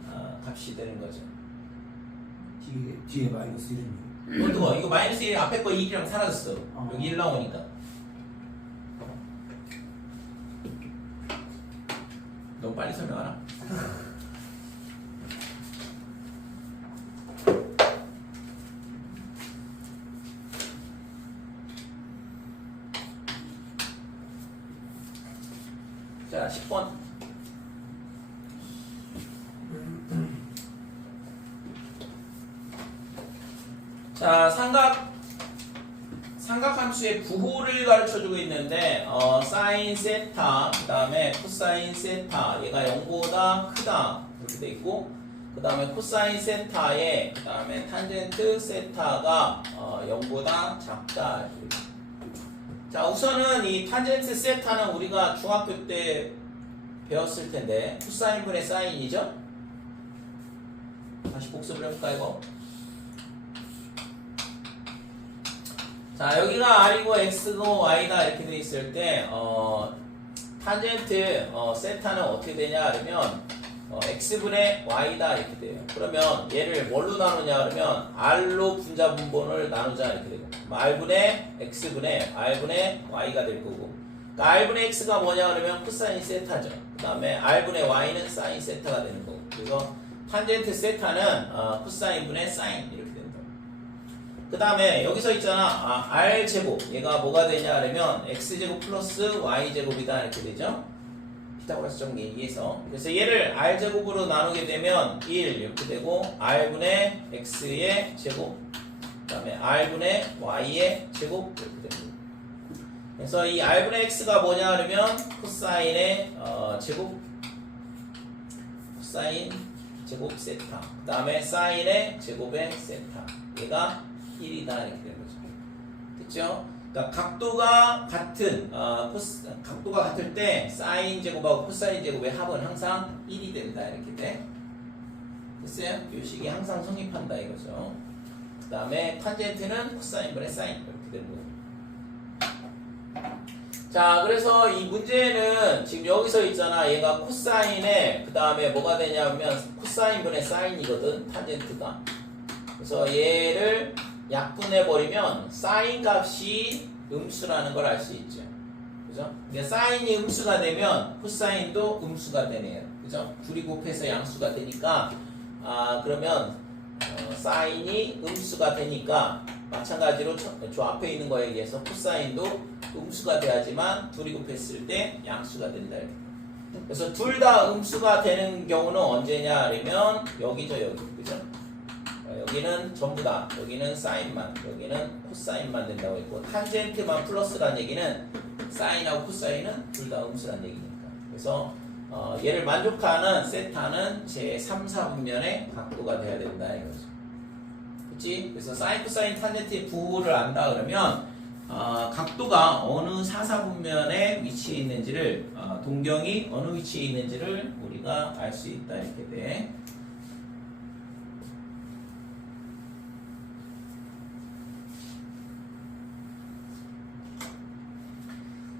값이 되는 거죠. 뒤에 마이너스 1입니다. 어떡해, 이거 마이너스 1 앞에 거 1이랑 사라졌어. 여기 1 나오니까. 너무 빨리 설명하라. 자, 10번. 자, 삼각함수의 부호를 가르쳐주고 있는데, 사인 세타, 그 다음에 코사인 세타, 얘가 0보다 크다 이렇게 돼 있고, 그 다음에 코사인 세타에 그 다음에 탄젠트 세타가 0보다 작다. 자, 우선은 이 탄젠트 세타는 우리가 중학교 때 배웠을 텐데, 코사인분의 사인이죠? 다시 복습을 해볼까 이거? 자, 여기가 R이고 X고 Y다 이렇게 돼 있을 때 탄젠트 세타는 어떻게 되냐 그러면 X분의 Y다 이렇게 돼요. 그러면 얘를 뭘로 나누냐 그러면 R로 분자분본을 나누자 이렇게 되고, R분의 X분의 R분의 Y가 될 거고, 그러니까 R분의 X가 뭐냐 그러면 코사인 세타죠. 그 다음에 R분의 Y는 사인 세타가 되는 거고, 그래서 탄젠트 세타는 코사인분의 사인 이렇게 된다. 그 다음에 여기서 있잖아 R제곱, 얘가 뭐가 되냐 그러면 X제곱 플러스 Y제곱이다 이렇게 되죠. 피타고라스 정리에서. 그래서 얘를 R제곱으로 나누게 되면 1 이렇게 되고, R분의 X의 제곱, 그 다음에 R분의 Y의 제곱 이렇게 됩니다. 그래서 이 R분의 X가 뭐냐 그러면 코사인의 제곱, 코사인 제곱 세타, 그 다음에 사인의 제곱의 세타, 얘가 1이다 이렇게 되는 거죠. 됐죠? 그러니까 각도가 같은 각도가 같을 때 사인 제곱하고 코사인 제곱의 합은 항상 1이 된다 이렇게 돼. 됐어요? 이 식이 항상 성립한다 이거죠. 그 다음에 탄젠트는 코사인분의 사인 이렇게 되는 거죠. 자, 그래서 이 문제는 지금 여기서 있잖아 얘가 코사인에 그 다음에 뭐가 되냐면 코사인분의 사인이거든, 탄젠트가. 그래서 얘를 약분해버리면 사인 값이 음수라는 걸 알 수 있죠. 그죠? 그러니까 사인이 음수가 되면 코사인도 음수가 되네요. 그죠? 둘이 곱해서 양수가 되니까, 그러면, 사인이 음수가 되니까, 마찬가지로 저 앞에 있는 거에 비해서 코사인도 음수가 돼야지만 둘이 곱했을 때 양수가 된다. 그래서 둘 다 음수가 되는 경우는 언제냐 그러면 여기죠, 여기. 그죠? 여기는 전부 다, 여기는 사인만, 여기는 코사인만 된다고 했고, 탄젠트만 플러스라는 얘기는 사인하고 코사인은 둘 다 음수라는 얘기니까. 그래서 얘를 만족하는 세타는 제 3, 4분면의 각도가 돼야 된다 이거죠. 그치? 그래서 사인, 코사인, 탄젠트의 부호를 안다 그러면 각도가 어느 4, 4분면에 위치해 있는지를 동경이 어느 위치에 있는지를 우리가 알 수 있다 이렇게 돼.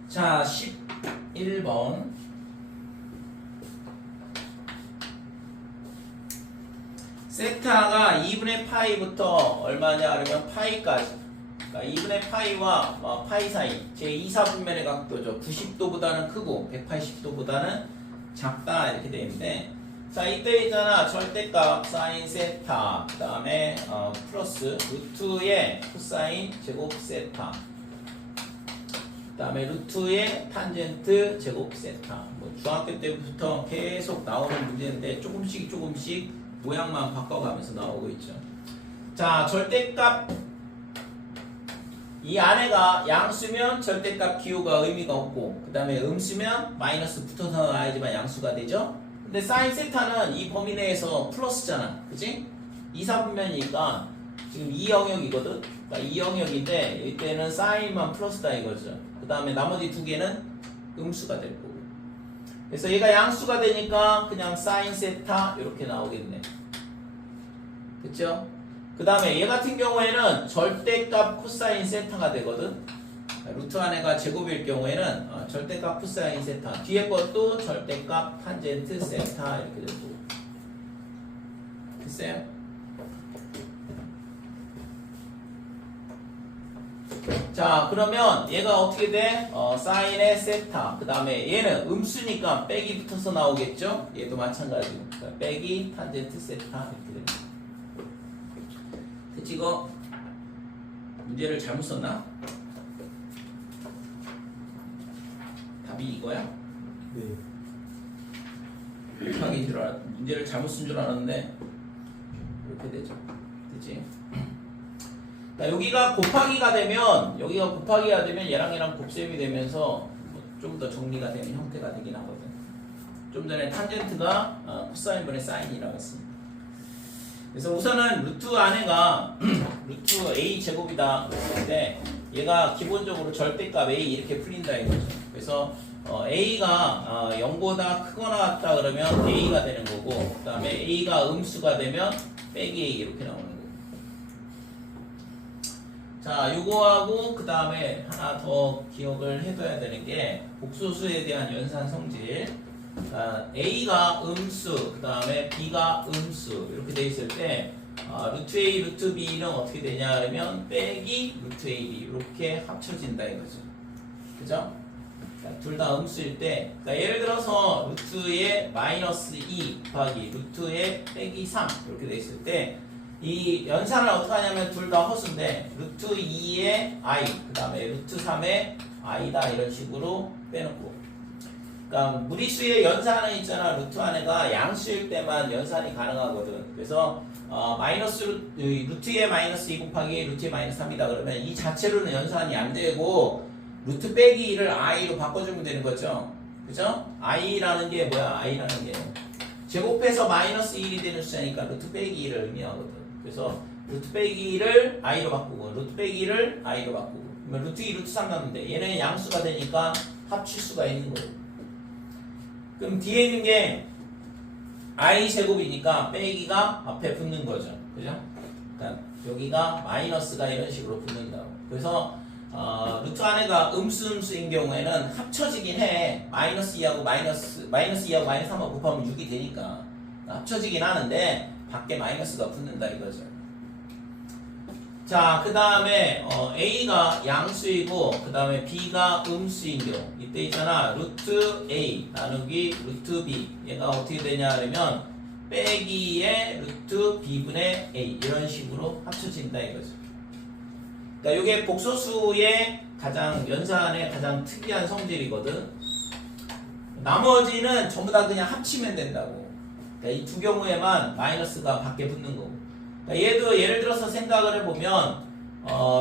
자, 11번. 세타가 2분의 파이부터 얼마냐 그러면 파이까지. 그러니까 2분의 파이와 파이 사이 제 2, 4분면의 각도죠. 90도보다는 크고 180도보다는 작다 이렇게 되어 있는데, 자 이때 있잖아 절대값 사인 세타 그 다음에 플러스 루트의 코사인 제곱 세타 그 다음에 루트의 탄젠트 제곱 세타. 뭐 중학교 때부터 계속 나오는 문제인데 조금씩 모양만 바꿔가면서 나오고 있죠. 자, 절대값 이 안에가 양수면 절대값 기호가 의미가 없고, 그 다음에 음수면 마이너스 붙어서 나야지만 양수가 되죠. 근데 사인 세타는 이 범위 내에서 플러스잖아, 그치? 2, 4분면이니까 지금 이 영역이거든. 그러니까 이 영역인데 이때는 사인만 플러스다 이거죠. 그 다음에 나머지 두 개는 음수가 될 거고. 그래서 얘가 양수가 되니까 그냥 사인 세타 이렇게 나오겠네. 그쵸? 그 다음에 얘 같은 경우에는 절대값 코사인 세타가 되거든. 루트 안에가 제곱일 경우에는 절대값 코사인 세타, 뒤에 것도 절대값 탄젠트 세타 이렇게 되고. 됐어요? 자, 그러면 얘가 어떻게 돼? 사인의 세타. 그 다음에 얘는 음수니까 빼기 붙어서 나오겠죠? 얘도 마찬가지고. 그러니까 빼기 탄젠트 세타 이렇게 됩니다. 그치, 이거 문제를 잘못 썼나? 답이 이거야? 네. 곱하기 줄 문제를 잘못 쓴 줄 알았는데 이렇게 되죠. 그치? 여기가 곱하기가 되면 얘랑 곱셈이 되면서 좀 더 정리가 되는 형태가 되긴 하거든. 좀 전에 탄젠트가 코사인분의 사인이라고 했습니다. 그래서 우선은 루트 안에가 루트 a 제곱이다 그랬는데 얘가 기본적으로 절대값 a 이렇게 풀린다 이거죠. 그래서 a가 0보다 크거나 같다 그러면 a가 되는 거고, 그 다음에 a가 음수가 되면 빼기 a 이렇게 나오는 거고. 자, 요거하고 그 다음에 하나 더 기억을 해둬야 되는 게 복소수에 대한 연산 성질. A가 음수, 그 다음에 B가 음수 이렇게 돼 있을 때 루트 A, 루트 B는 어떻게 되냐 그러면 빼기 루트 AB 이렇게 합쳐진다 이거죠. 그죠? 둘 다 음수일 때, 그러니까 예를 들어서 루트의 마이너스 2 곱하기 루트의 빼기 3 이렇게 돼 있을 때 이 연산을 어떻게 하냐면 둘 다 허수인데 루트 2의 i 그 다음에 루트 3의 i다 이런 식으로 빼놓고, 그러니까 무리수의 연산은 있잖아. 루트 안에가 양수일 때만 연산이 가능하거든. 그래서 루트의 마이너스 2 곱하기 루트의 마이너스 3이다 그러면 이 자체로는 연산이 안 되고 루트 빼기 2를 i로 바꿔주면 되는 거죠. 그죠? i라는 게 뭐야? i라는 게 제곱해서 마이너스 1이 되는 숫자니까 루트 빼기 2를 의미하거든. 그래서 루트 빼기 2를 i로 바꾸고 루트 빼기 2를 i로 바꾸고, 그러면 루트 2, 루트 3 남는데 얘는 양수가 되니까 합칠 수가 있는 거예요. 그럼 뒤에 있는 게 i 제곱이니까 빼기가 앞에 붙는 거죠. 그죠? 그러니까 여기가 마이너스가 이런 식으로 붙는다고. 그래서 루트 안에가 음수인 경우에는 합쳐지긴 해. 마이너스 2하고 마이너스 2하고 마이너스 3하고 곱하면 6이 되니까. 합쳐지긴 하는데 밖에 마이너스가 붙는다 이거죠. 자, 그 다음에 A가 양수이고 그 다음에 B가 음수인 경우 이때 있잖아. 루트 A 나누기 루트 B 얘가 어떻게 되냐 하면 빼기의 루트 B분의 A 이런 식으로 합쳐진다 이거죠. 그러니까 이게 복소수의 가장 연산의 가장 특이한 성질이거든. 나머지는 전부 다 그냥 합치면 된다고. 그러니까 이 두 경우에만 마이너스가 밖에 붙는 거고. 그러니까 얘도 예를 들어서 생각을 해보면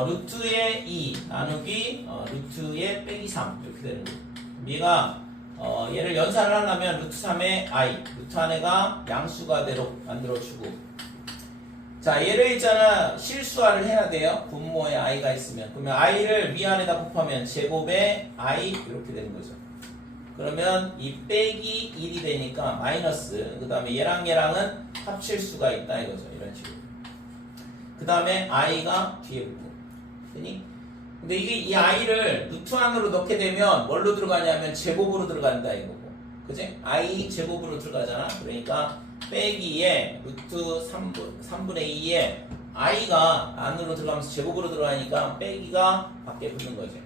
루트의 2 나누기 루트의 빼기 3 이렇게 되는 거예요. 얘가 얘를 연산을 하려면 루트 3의 i 루트 안에가 양수가 대로 만들어주고 자 얘를 있잖아 실수화를 해야 돼요. 분모에 i가 있으면 그러면 i를 위안에다 곱하면 제곱에 i 이렇게 되는 거죠. 그러면 이 빼기 1이 되니까 마이너스 그 다음에 얘랑은 합칠 수가 있다 이거죠. 이런 식으로 그 다음에 i가 뒤에 붙고 되니? 근데 이게 이 i를 루트 안으로 넣게 되면 뭘로 들어가냐면 제곱으로 들어간다 이거고 그지? i 제곱으로 들어가잖아. 그러니까 빼기에 루트 3분의 2에 i가 안으로 들어가면서 제곱으로 들어가니까 빼기가 밖에 붙는 거지.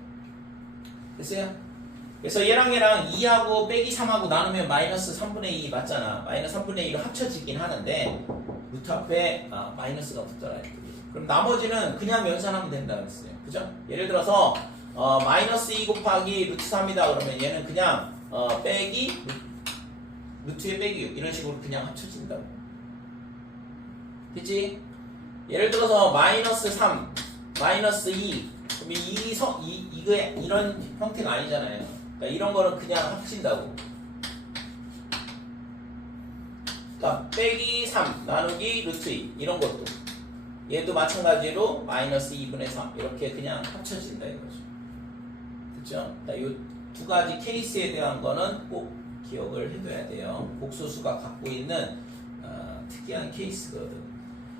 됐어요? 그래서 얘랑 2하고 빼기 3하고 나누면 마이너스 3분의 2 맞잖아. 마이너스 3분의 2로 합쳐지긴 하는데 루트 앞에 마이너스가 붙더라. 그럼 나머지는 그냥 연산하면 된다 그랬어요. 그죠? 예를 들어서 마이너스 2 곱하기 루트 3이다 그러면 얘는 그냥 빼기 루트에 빼기 6 이런 식으로 그냥 합쳐진다고. 그치? 예를 들어서 마이너스 3 마이너스 2 그럼 이게 이런 형태가 아니잖아요. 그러니까 이런 거는 그냥 합친다고. 그러니까 빼기 3 나누기 루트 2 이런 것도 얘도 마찬가지로 마이너스 2분의 3 이렇게 그냥 합쳐진다 이거죠. 그렇죠? 이 두 가지 케이스에 대한 거는 꼭 기억을 해둬야 돼요. 복소수가 갖고 있는 특이한 케이스거든.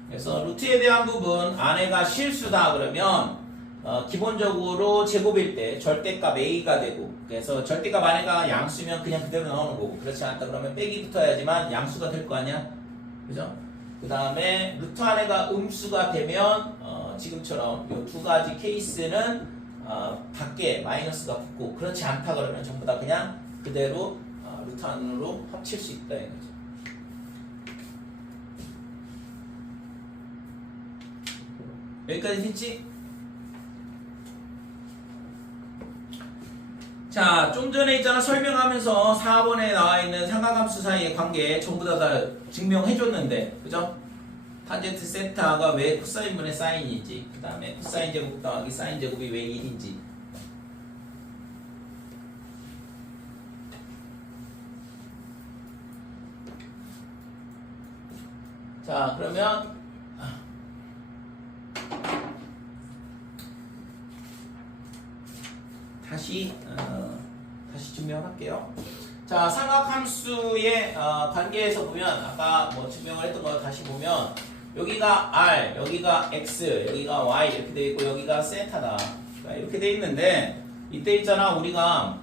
그래서 루트에 대한 부분 안에가 실수다 그러면 기본적으로 제곱일 때 절대값 A가 되고 그래서 절대값 안에가 양수면 그냥 그대로 나오는 거고 그렇지 않다 그러면 빼기 붙어야지만 양수가 될 거 아니야. 그죠? 그 다음에 루트 안에가 음수가 되면 지금처럼 이 두 가지 케이스는 밖에 마이너스가 붙고 그렇지 않다 그러면 전부 다 그냥 그대로 루트 안으로 합칠 수 있다 이거죠. 여기까지 됐지? 자, 좀 전에 있잖아 설명하면서 4번에 나와 있는 삼각함수 사이의 관계 전부 다 증명해 줬는데 그죠? 탄젠트 세타가 왜 코사인분의 사인인지 그 다음에 코사인 제곱 더하기 사인 제곱이 왜 1인지 자 그러면 다시 증명을 할게요. 자 삼각함수의 관계에서 보면 아까 뭐 증명을 했던 거 다시 보면 여기가 R, 여기가 X, 여기가 Y 이렇게 돼 있고 여기가 세타다. 이렇게 돼 있는데 이때 있잖아 우리가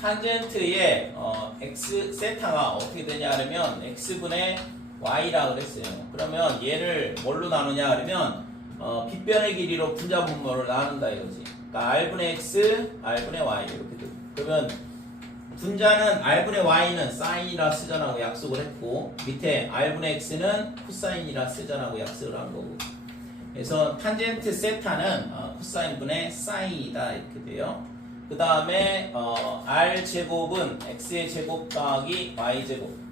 탄젠트의 X 세타가 어떻게 되냐 하면 X분의 Y라 그랬어요. 그러면 얘를 뭘로 나누냐 하면 빗변의 길이로 분자 분모를 나눈다 이거지. 그러니까 R분의 X, R분의 Y 이렇게 되고 그러면 분자는 R분의 Y는 사인이라 쓰자라고 약속을 했고 밑에 R분의 X는 코사인이라 쓰자라고 약속을 한 거고 그래서 탄젠트 세타는 코사인분의 사인이다 이렇게 돼요. 그 다음에 R제곱은 X의 제곱 더하기 Y제곱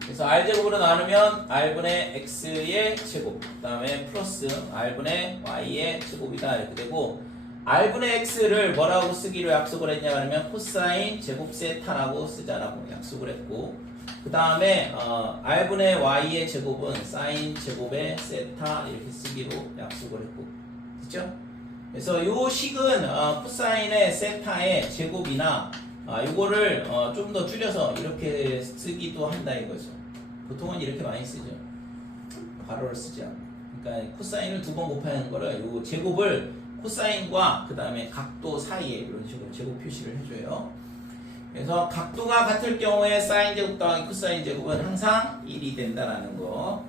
그래서 R제곱으로 나누면 R분의 X의 제곱 그 다음에 플러스 R분의 Y의 제곱이다 이렇게 되고 R분의 X를 뭐라고 쓰기로 약속을 했냐 하면 코사인 제곱 세타라고 쓰자라고 약속을 했고 그 다음에 R분의 Y의 제곱은 사인 제곱의 세타 이렇게 쓰기로 약속을 했고 그렇죠? 그래서 요 식은 코사인의 세타의 제곱이나 요거를 좀 더 줄여서 이렇게 쓰기도 한다 이거죠. 보통은 이렇게 많이 쓰죠. 괄호를 쓰지 않고 그러니까 코사인을 두 번 곱하는 거를 요 제곱을 코사인과 그 다음에 각도 사이에 이런 식으로 제곱 표시를 해줘요. 그래서 각도가 같을 경우에 사인 제곱 더하기 코사인 제곱은 항상 1이 된다라는 거.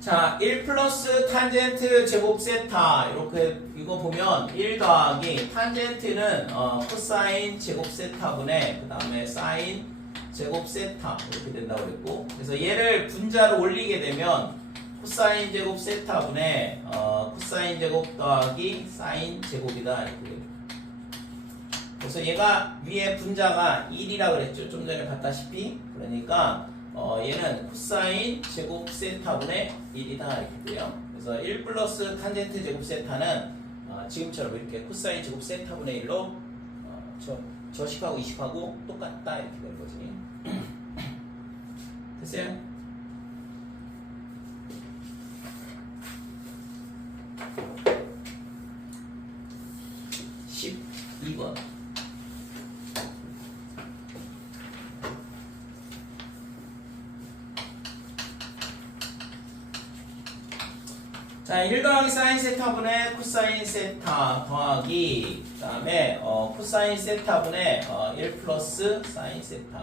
자, 1 플러스 탄젠트 제곱 세타 이렇게 이거 보면 1 더하기 탄젠트는 코사인 제곱 세타분의 그 다음에 사인 제곱 세타 이렇게 된다고 그랬고, 그래서 얘를 분자로 올리게 되면 코사인 제곱 세타분의 코사인 제곱 더하기 사인 제곱이다 이렇게 돼요. 그래서 얘가 위에 분자가 1이라 그랬죠. 좀 전에 봤다시피. 그러니까 얘는 코사인 제곱 세타분의 1이다 이렇게 돼요. 그래서 1 플러스 탄젠트 제곱 세타는 지금처럼 이렇게 코사인 제곱 세타분의 1로 저식하고 이식하고 똑같다 이렇게 되는 거지. 됐어요? (12번) 자, 1 더하기 사인 세타분의 코사인 세타 더하기 그 다음에 코사인 세타분의 1 플러스 사인 세타.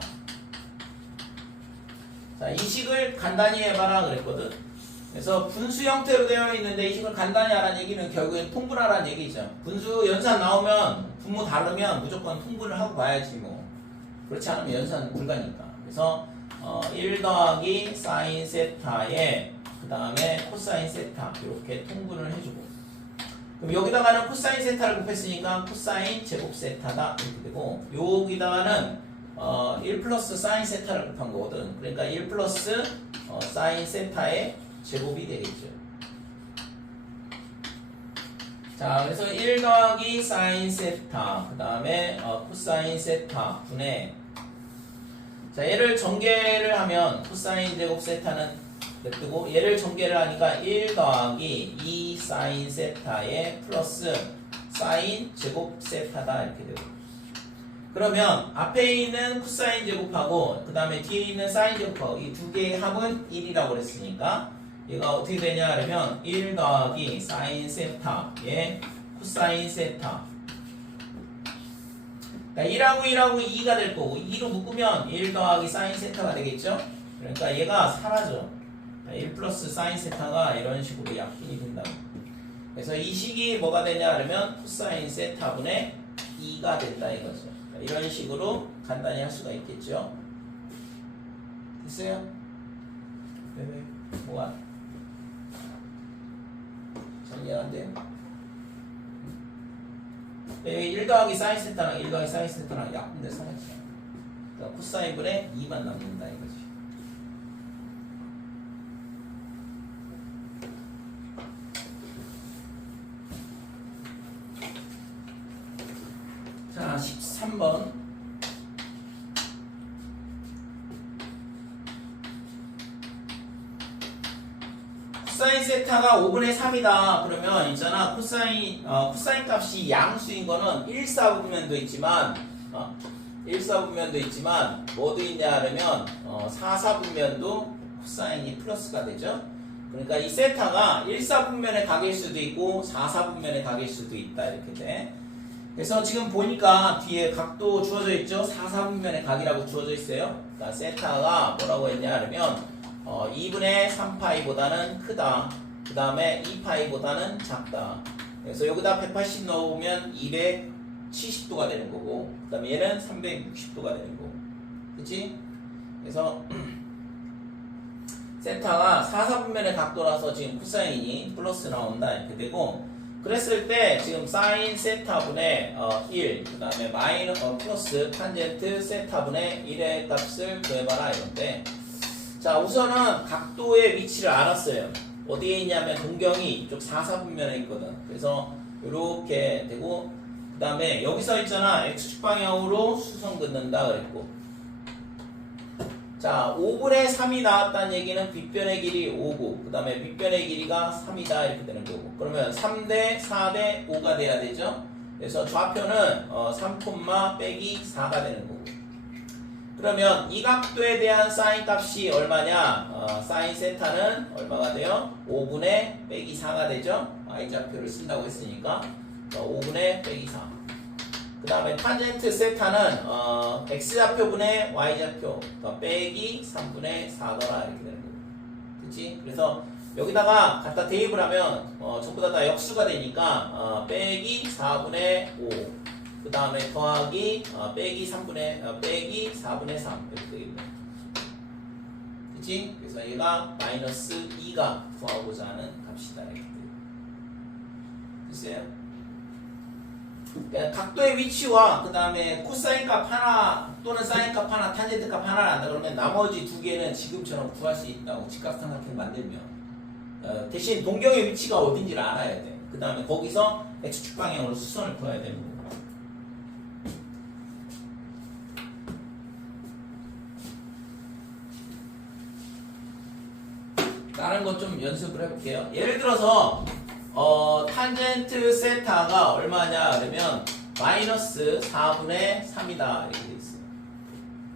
자, 이 식을 간단히 해봐라 그랬거든. 그래서 분수 형태로 되어 있는데 이 식을 간단히 하라는 얘기는 결국엔 통분하라는 얘기죠. 분수 연산 나오면 분모 다르면 무조건 통분을 하고 봐야지 뭐. 그렇지 않으면 연산 불가니까. 그래서 1 더하기 사인 세타에 그 다음에 코사인 세타 이렇게 통분을 해주고, 그럼 여기다가는 코사인 세타를 곱했으니까 코사인 제곱 세타다 이렇게 되고, 여기다가는 1 플러스 사인 세타를 곱한 거거든. 그러니까 1 플러스 사인 세타의 제곱이 되겠죠. 자, 그래서 1 더하기 사인 세타 그 다음에 코사인 세타 분의, 자, 얘를 전개를 하면 코사인 제곱 세타는 냅두고 얘를 전개를 하니까 1 더하기 2 사인 세타에 플러스 사인 제곱 세타다 이렇게 되고, 그러면 앞에 있는 코사인 제곱하고 그 다음에 뒤에 있는 사인 제곱하고 이 두 개의 합은 1이라고 그랬으니까 얘가 어떻게 되냐 그러면 1 더하기 사인 세타에 코사인 세타, 그러니까 1하고 1하고 2가 될 거고 2로 묶으면 1 더하기 사인 세타가 되겠죠. 그러니까 얘가 사라져. 1 플러스 사인 세타가 이런 식으로 약분이 된다고. 그래서 이 식이 뭐가 되냐 그러면 코사인 세타분의 2가 된다 이거죠. 이런 식으로 간단히 할 수가 있겠죠. 됐어요? 왜? 뭐가? 정리가 안 돼요? 1 더하기 사인 세타랑 1 더하기 사인 세타랑 약분돼 사라져. 그러니까 코사인분의 2만 남는다 이거지. 자, 13번. 코사인 세타가 5분의 3이다. 그러면 있잖아. 코사인 값이 양수인 거는 1사분면도 있지만, 1사분면도 있지만, 뭐도 있냐 하면, 4사분면도 코사인이 플러스가 되죠. 그러니까 이 세타가 1사분면의 각일 수도 있고, 4사분면의 각일 수도 있다. 이렇게 돼. 그래서 지금 보니까 뒤에 각도 주어져 있죠? 4사분면의 각이라고 주어져 있어요. 그러니까 세타가 뭐라고 했냐 하면 2분의 3파이보다는 크다. 그 다음에 2파이보다는 작다. 그래서 여기다 180 넣으면 270도가 되는 거고, 그 다음에 얘는 360도가 되는 거고. 그치? 그래서 세타가 4사분면의 각도라서 지금 코사인이 플러스 나온다 이렇게 되고, 그랬을 때 지금 사인 세타분의 1, 그 다음에 플러스 탄젠트 세타분의 1의 값을 구해봐라 이건데, 자, 우선은 각도의 위치를 알았어요. 어디에 있냐면 동경이 이쪽 4사분면에 있거든. 그래서 이렇게 되고, 그 다음에 여기서 있잖아. X축 방향으로 수성 긋는다 그랬고, 자, 5분의 3이 나왔다는 얘기는 빗변의 길이 5고, 그 다음에 밑변의 길이가 3이다 이렇게 되는 거고, 그러면 3대 4대 5가 돼야 되죠. 그래서 좌표는 3, 빼기 4가 되는 거고, 그러면 이 각도에 대한 사인 값이 얼마냐? 사인 세타는 얼마가 돼요? 5분의 빼기 4가 되죠? y좌표를 쓴다고 했으니까 5분의 빼기 4. 그 다음에 탄젠트 세타는 x좌표분의 y좌표 빼기 3분의 4더라 이렇게 되는 거예요. 그치? 그래서 여기다가 갖다 대입을 하면 전부 다 역수가 되니까 빼기 4분의 5 그 다음에 더하기 빼기 4분의 3 이렇게 되겠네. 그치? 그래서 얘가 마이너스 2가 구하고자 하는 값이다 이렇게 돼요. 됐어요? 그러니까 각도의 위치와 그 다음에 코사인 값 하나 또는 사인 값 하나 탄젠트 값 하나를 안다 그러면 나머지 두 개는 지금처럼 구할 수 있다고 직각삼각형 만들면 대신 동경의 위치가 어딘지를 알아야 돼. 그 다음에 거기서 x축 방향으로 수선을 구해야 되는 거고. 다른 것 좀 연습을 해볼게요. 예를 들어서 탄젠트 세타가 얼마냐 그러면 마이너스 4분의 3이다 이렇게 돼 있어요.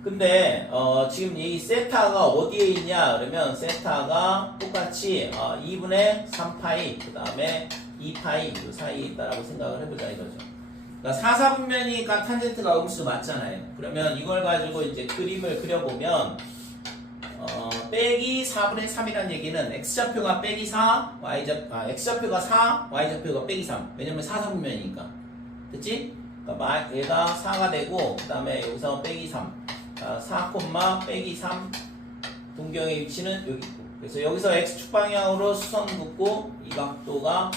근데 지금 이 세타가 어디에 있냐 그러면 세타가 똑같이 2분의 3파이 그 다음에 2파이 이 사이에 있다라고 생각을 해보자 이거죠. 그러니까 사사분면이니까 탄젠트가 음수 맞잖아요. 그러면 이걸 가지고 이제 그림을 그려보면 빼기 4분의 3이라는 얘기는 x좌표가 빼기 4, x좌표가 4, y좌표가 빼기 3. 왜냐면 사사분면이니까. 그치? 그러니까 얘가 4가 되고 그 다음에 여기서 빼기 3. 4, 빼기 3 동경의 위치는 여기 있고. 그래서 여기서 x축 방향으로 수선 긋고 이 각도가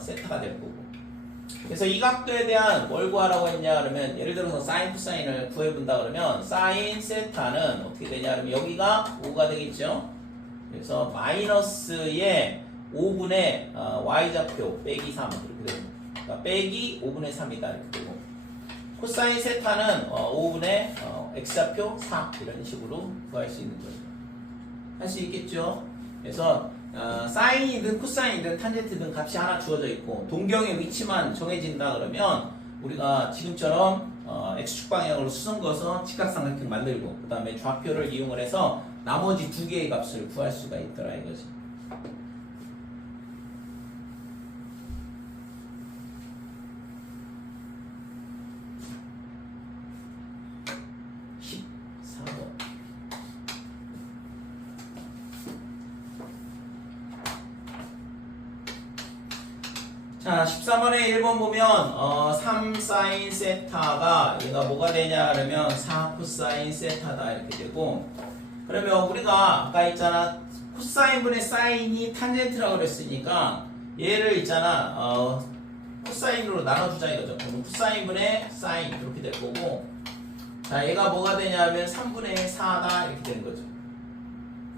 세타가 될 거고. 그래서 이 각도에 대한 뭘 구하라고 했냐 그러면 예를 들어서 사인 코사인을 구해본다 그러면 사인 세타는 어떻게 되냐 그러면 여기가 5가 되겠죠. 그래서 마이너스의 5분의 y좌표 빼기 3 이렇게 되고 그러니까 빼기 5분의 3이다 이렇게 되고 코사인 세타는 5분의 x좌표 4 이런 식으로 구할 수 있는 거죠. 할 수 있겠죠. 그래서 사인이든 코사인이든 탄젠트든 값이 하나 주어져 있고 동경의 위치만 정해진다 그러면 우리가 지금처럼 x축 방향으로 수선 그어서 직각삼각형 만들고 그 다음에 좌표를 이용을 해서 나머지 두 개의 값을 구할 수가 있더라 이거지. 자, 13번에 1번 보면 3 사인 세타가 얘가 뭐가 되냐 그러면 4 코사인 세타다 이렇게 되고 그러면 우리가 아까 있잖아 코사인분의 사인이 탄젠트라고 그랬으니까 얘를 있잖아 코사인으로 나눠주자 이거죠. 그럼 코사인분의 사인 이렇게 될 거고 자 얘가 뭐가 되냐면 3분의 4다 이렇게 되는 거죠.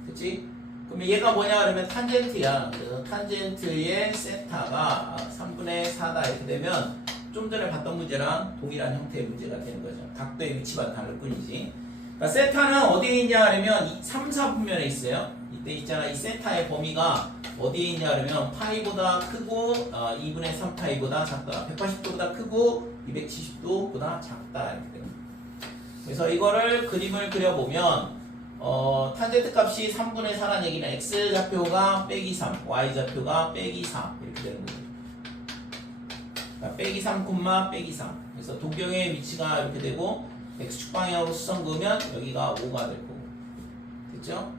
그치? 그럼 얘가 뭐냐 그러면 탄젠트야. 그래서 탄젠트의 세타가 3분의 4다 이렇게 되면 좀 전에 봤던 문제랑 동일한 형태의 문제가 되는 거죠. 각도의 위치가 다를 뿐이지. 그러니까 세타는 어디에 있냐 그러면 3, 4분면에 있어요. 이때 있잖아 이 세타의 범위가 어디에 있냐 그러면 파이보다 크고 2분의 3파이보다 작다. 180도보다 크고 270도보다 작다 이렇게 됩니다. 그래서 이거를 그림을 그려보면 탄젠트 값이 3분의 4라는 얘기는 x좌표가 빼기 3, y좌표가 빼기 4 이렇게 되는 거죠. 그러니까 빼기 3, 빼기 3. 그래서 동경의 위치가 이렇게 되고 x축 방향으로 수선 그으면 여기가 5가 될 거고. 됐죠?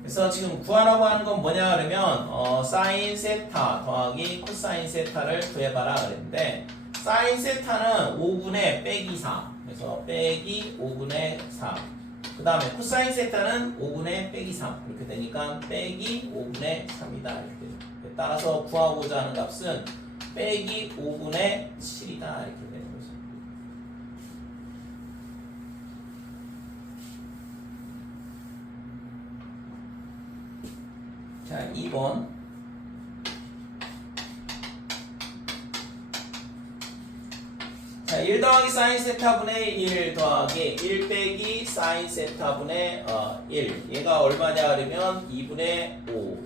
그래서 지금 구하라고 하는 건 뭐냐 그러면 사인 세타 더하기 코사인 세타를 구해봐라 그랬는데 사인 세타는 5분의 빼기 4. 그래서 빼기 5분의 4. 그 다음에 코사인 세타는 5분의 빼기 3 이렇게 되니까 빼기 5분의 3이다 이렇게 돼요. 따라서 구하고자 하는 값은 빼기 5분의 7이다 이렇게 되는 거죠. 자 2번 자, 1 더하기 사인 세타분의 1 더하기 1 빼기 사인 세타분의 1 얘가 얼마냐 그러면 2분의 5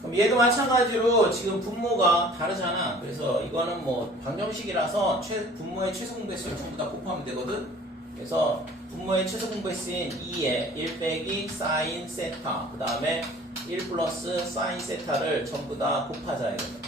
그럼 얘도 마찬가지로 지금 분모가 다르잖아. 그래서 이거는 뭐 방정식이라서 분모의 최소공배수를 전부 다 곱하면 되거든. 그래서 분모의 최소 공배수인 2에 1 빼기 사인 세타 그 다음에 1 플러스 사인 세타를 전부 다 곱하자 이거는.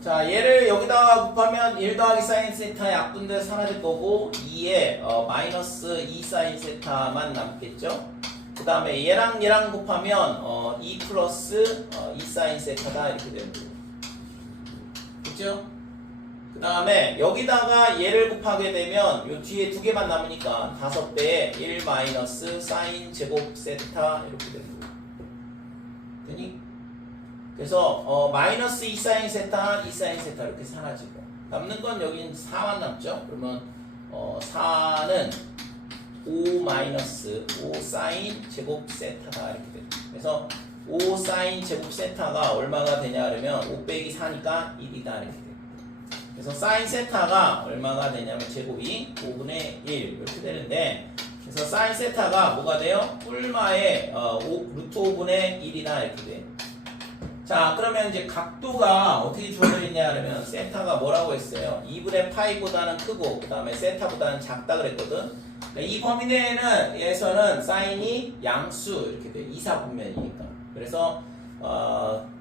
자, 얘를 여기다가 곱하면 1 더하기 사인 세타 약분돼 사라질 거고 2에 마이너스 2 사인 세타만 남겠죠. 그 다음에 얘랑 얘랑 곱하면 2 플러스 2 사인 세타다 이렇게 되는 거예요. 그죠? 그 다음에 여기다가 얘를 곱하게 되면 요 뒤에 두 개만 남으니까 5배에 1 마이너스 사인 제곱 세타 이렇게 되는 거예요. 되니? 그래서 마이너스 2 사인 세타 2 사인 세타 이렇게 사라지고 남는 건 여긴 4만 남죠? 그러면 4는 5 마이너스 5 사인 제곱 세타다 이렇게 됩니다. 그래서 5 사인 제곱 세타가 얼마가 되냐 그러면 5 빼기 4니까 1이다 이렇게 돼요. 그래서 사인 세타가 얼마가 되냐면 제곱이 5분의 1 이렇게 되는데 그래서 사인 세타가 뭐가 돼요? 뿔마의 루트 5분의 1이다 이렇게 돼요. 자, 그러면 이제 각도가 어떻게 주어져 있냐 그러면 세타가 뭐라고 했어요? 2분의 파이보다는 크고 그 다음에 세타보다는 작다 그랬거든. 그러니까 이 범위 내에서는 사인이 양수 이렇게 돼. 이사분면이니까. 그래서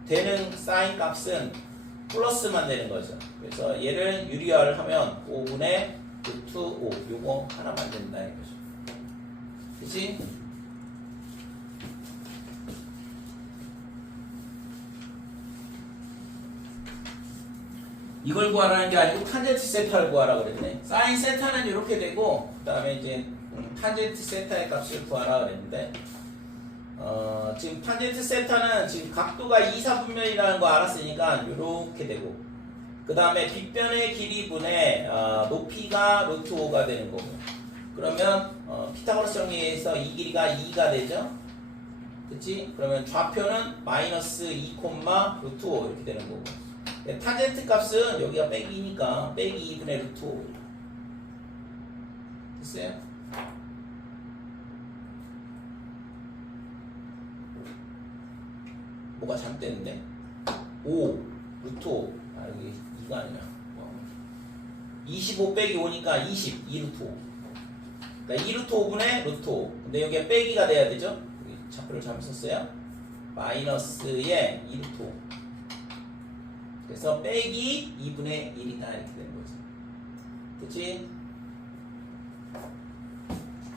되는 사인 값은 플러스만 되는 거죠. 그래서 얘를 유리화하면 5분의 루트 5 요거 하나만 된다 이거죠. 그치? 이걸 구하라는 게 아니고 탄젠트 세타를 구하라 그랬네. 사인 세타는 이렇게 되고 그 다음에 이제 탄젠트 세타의 값을 구하라 그랬는데 지금 탄젠트 세타는 지금 각도가 2사분면이라는 거 알았으니까 이렇게 되고 그 다음에 빗변의 길이 분의 높이가 루트 5가 되는 거고 그러면 피타고라스 정리에서 이 길이가 2가 되죠. 그치? 그러면 좌표는 마이너스 2, 루트 5 이렇게 되는 거고 탄젠트 값은 여기가 빼기니까 빼기 2분의 루트 5 됐어요? 뭐가 잘못됐는데? 5 루트 5 여기 2가 아니라 25 빼기 5니까 20 2 루트 5 그러니까 2 루트 5분의 루트 5 근데 여기에 빼기가 돼야 되죠? 여기 좌표를 잘못 썼어요 마이너스에 2 루트 5 그래서 빼기 2분의 1이다 이렇게 되는 거지. 그치?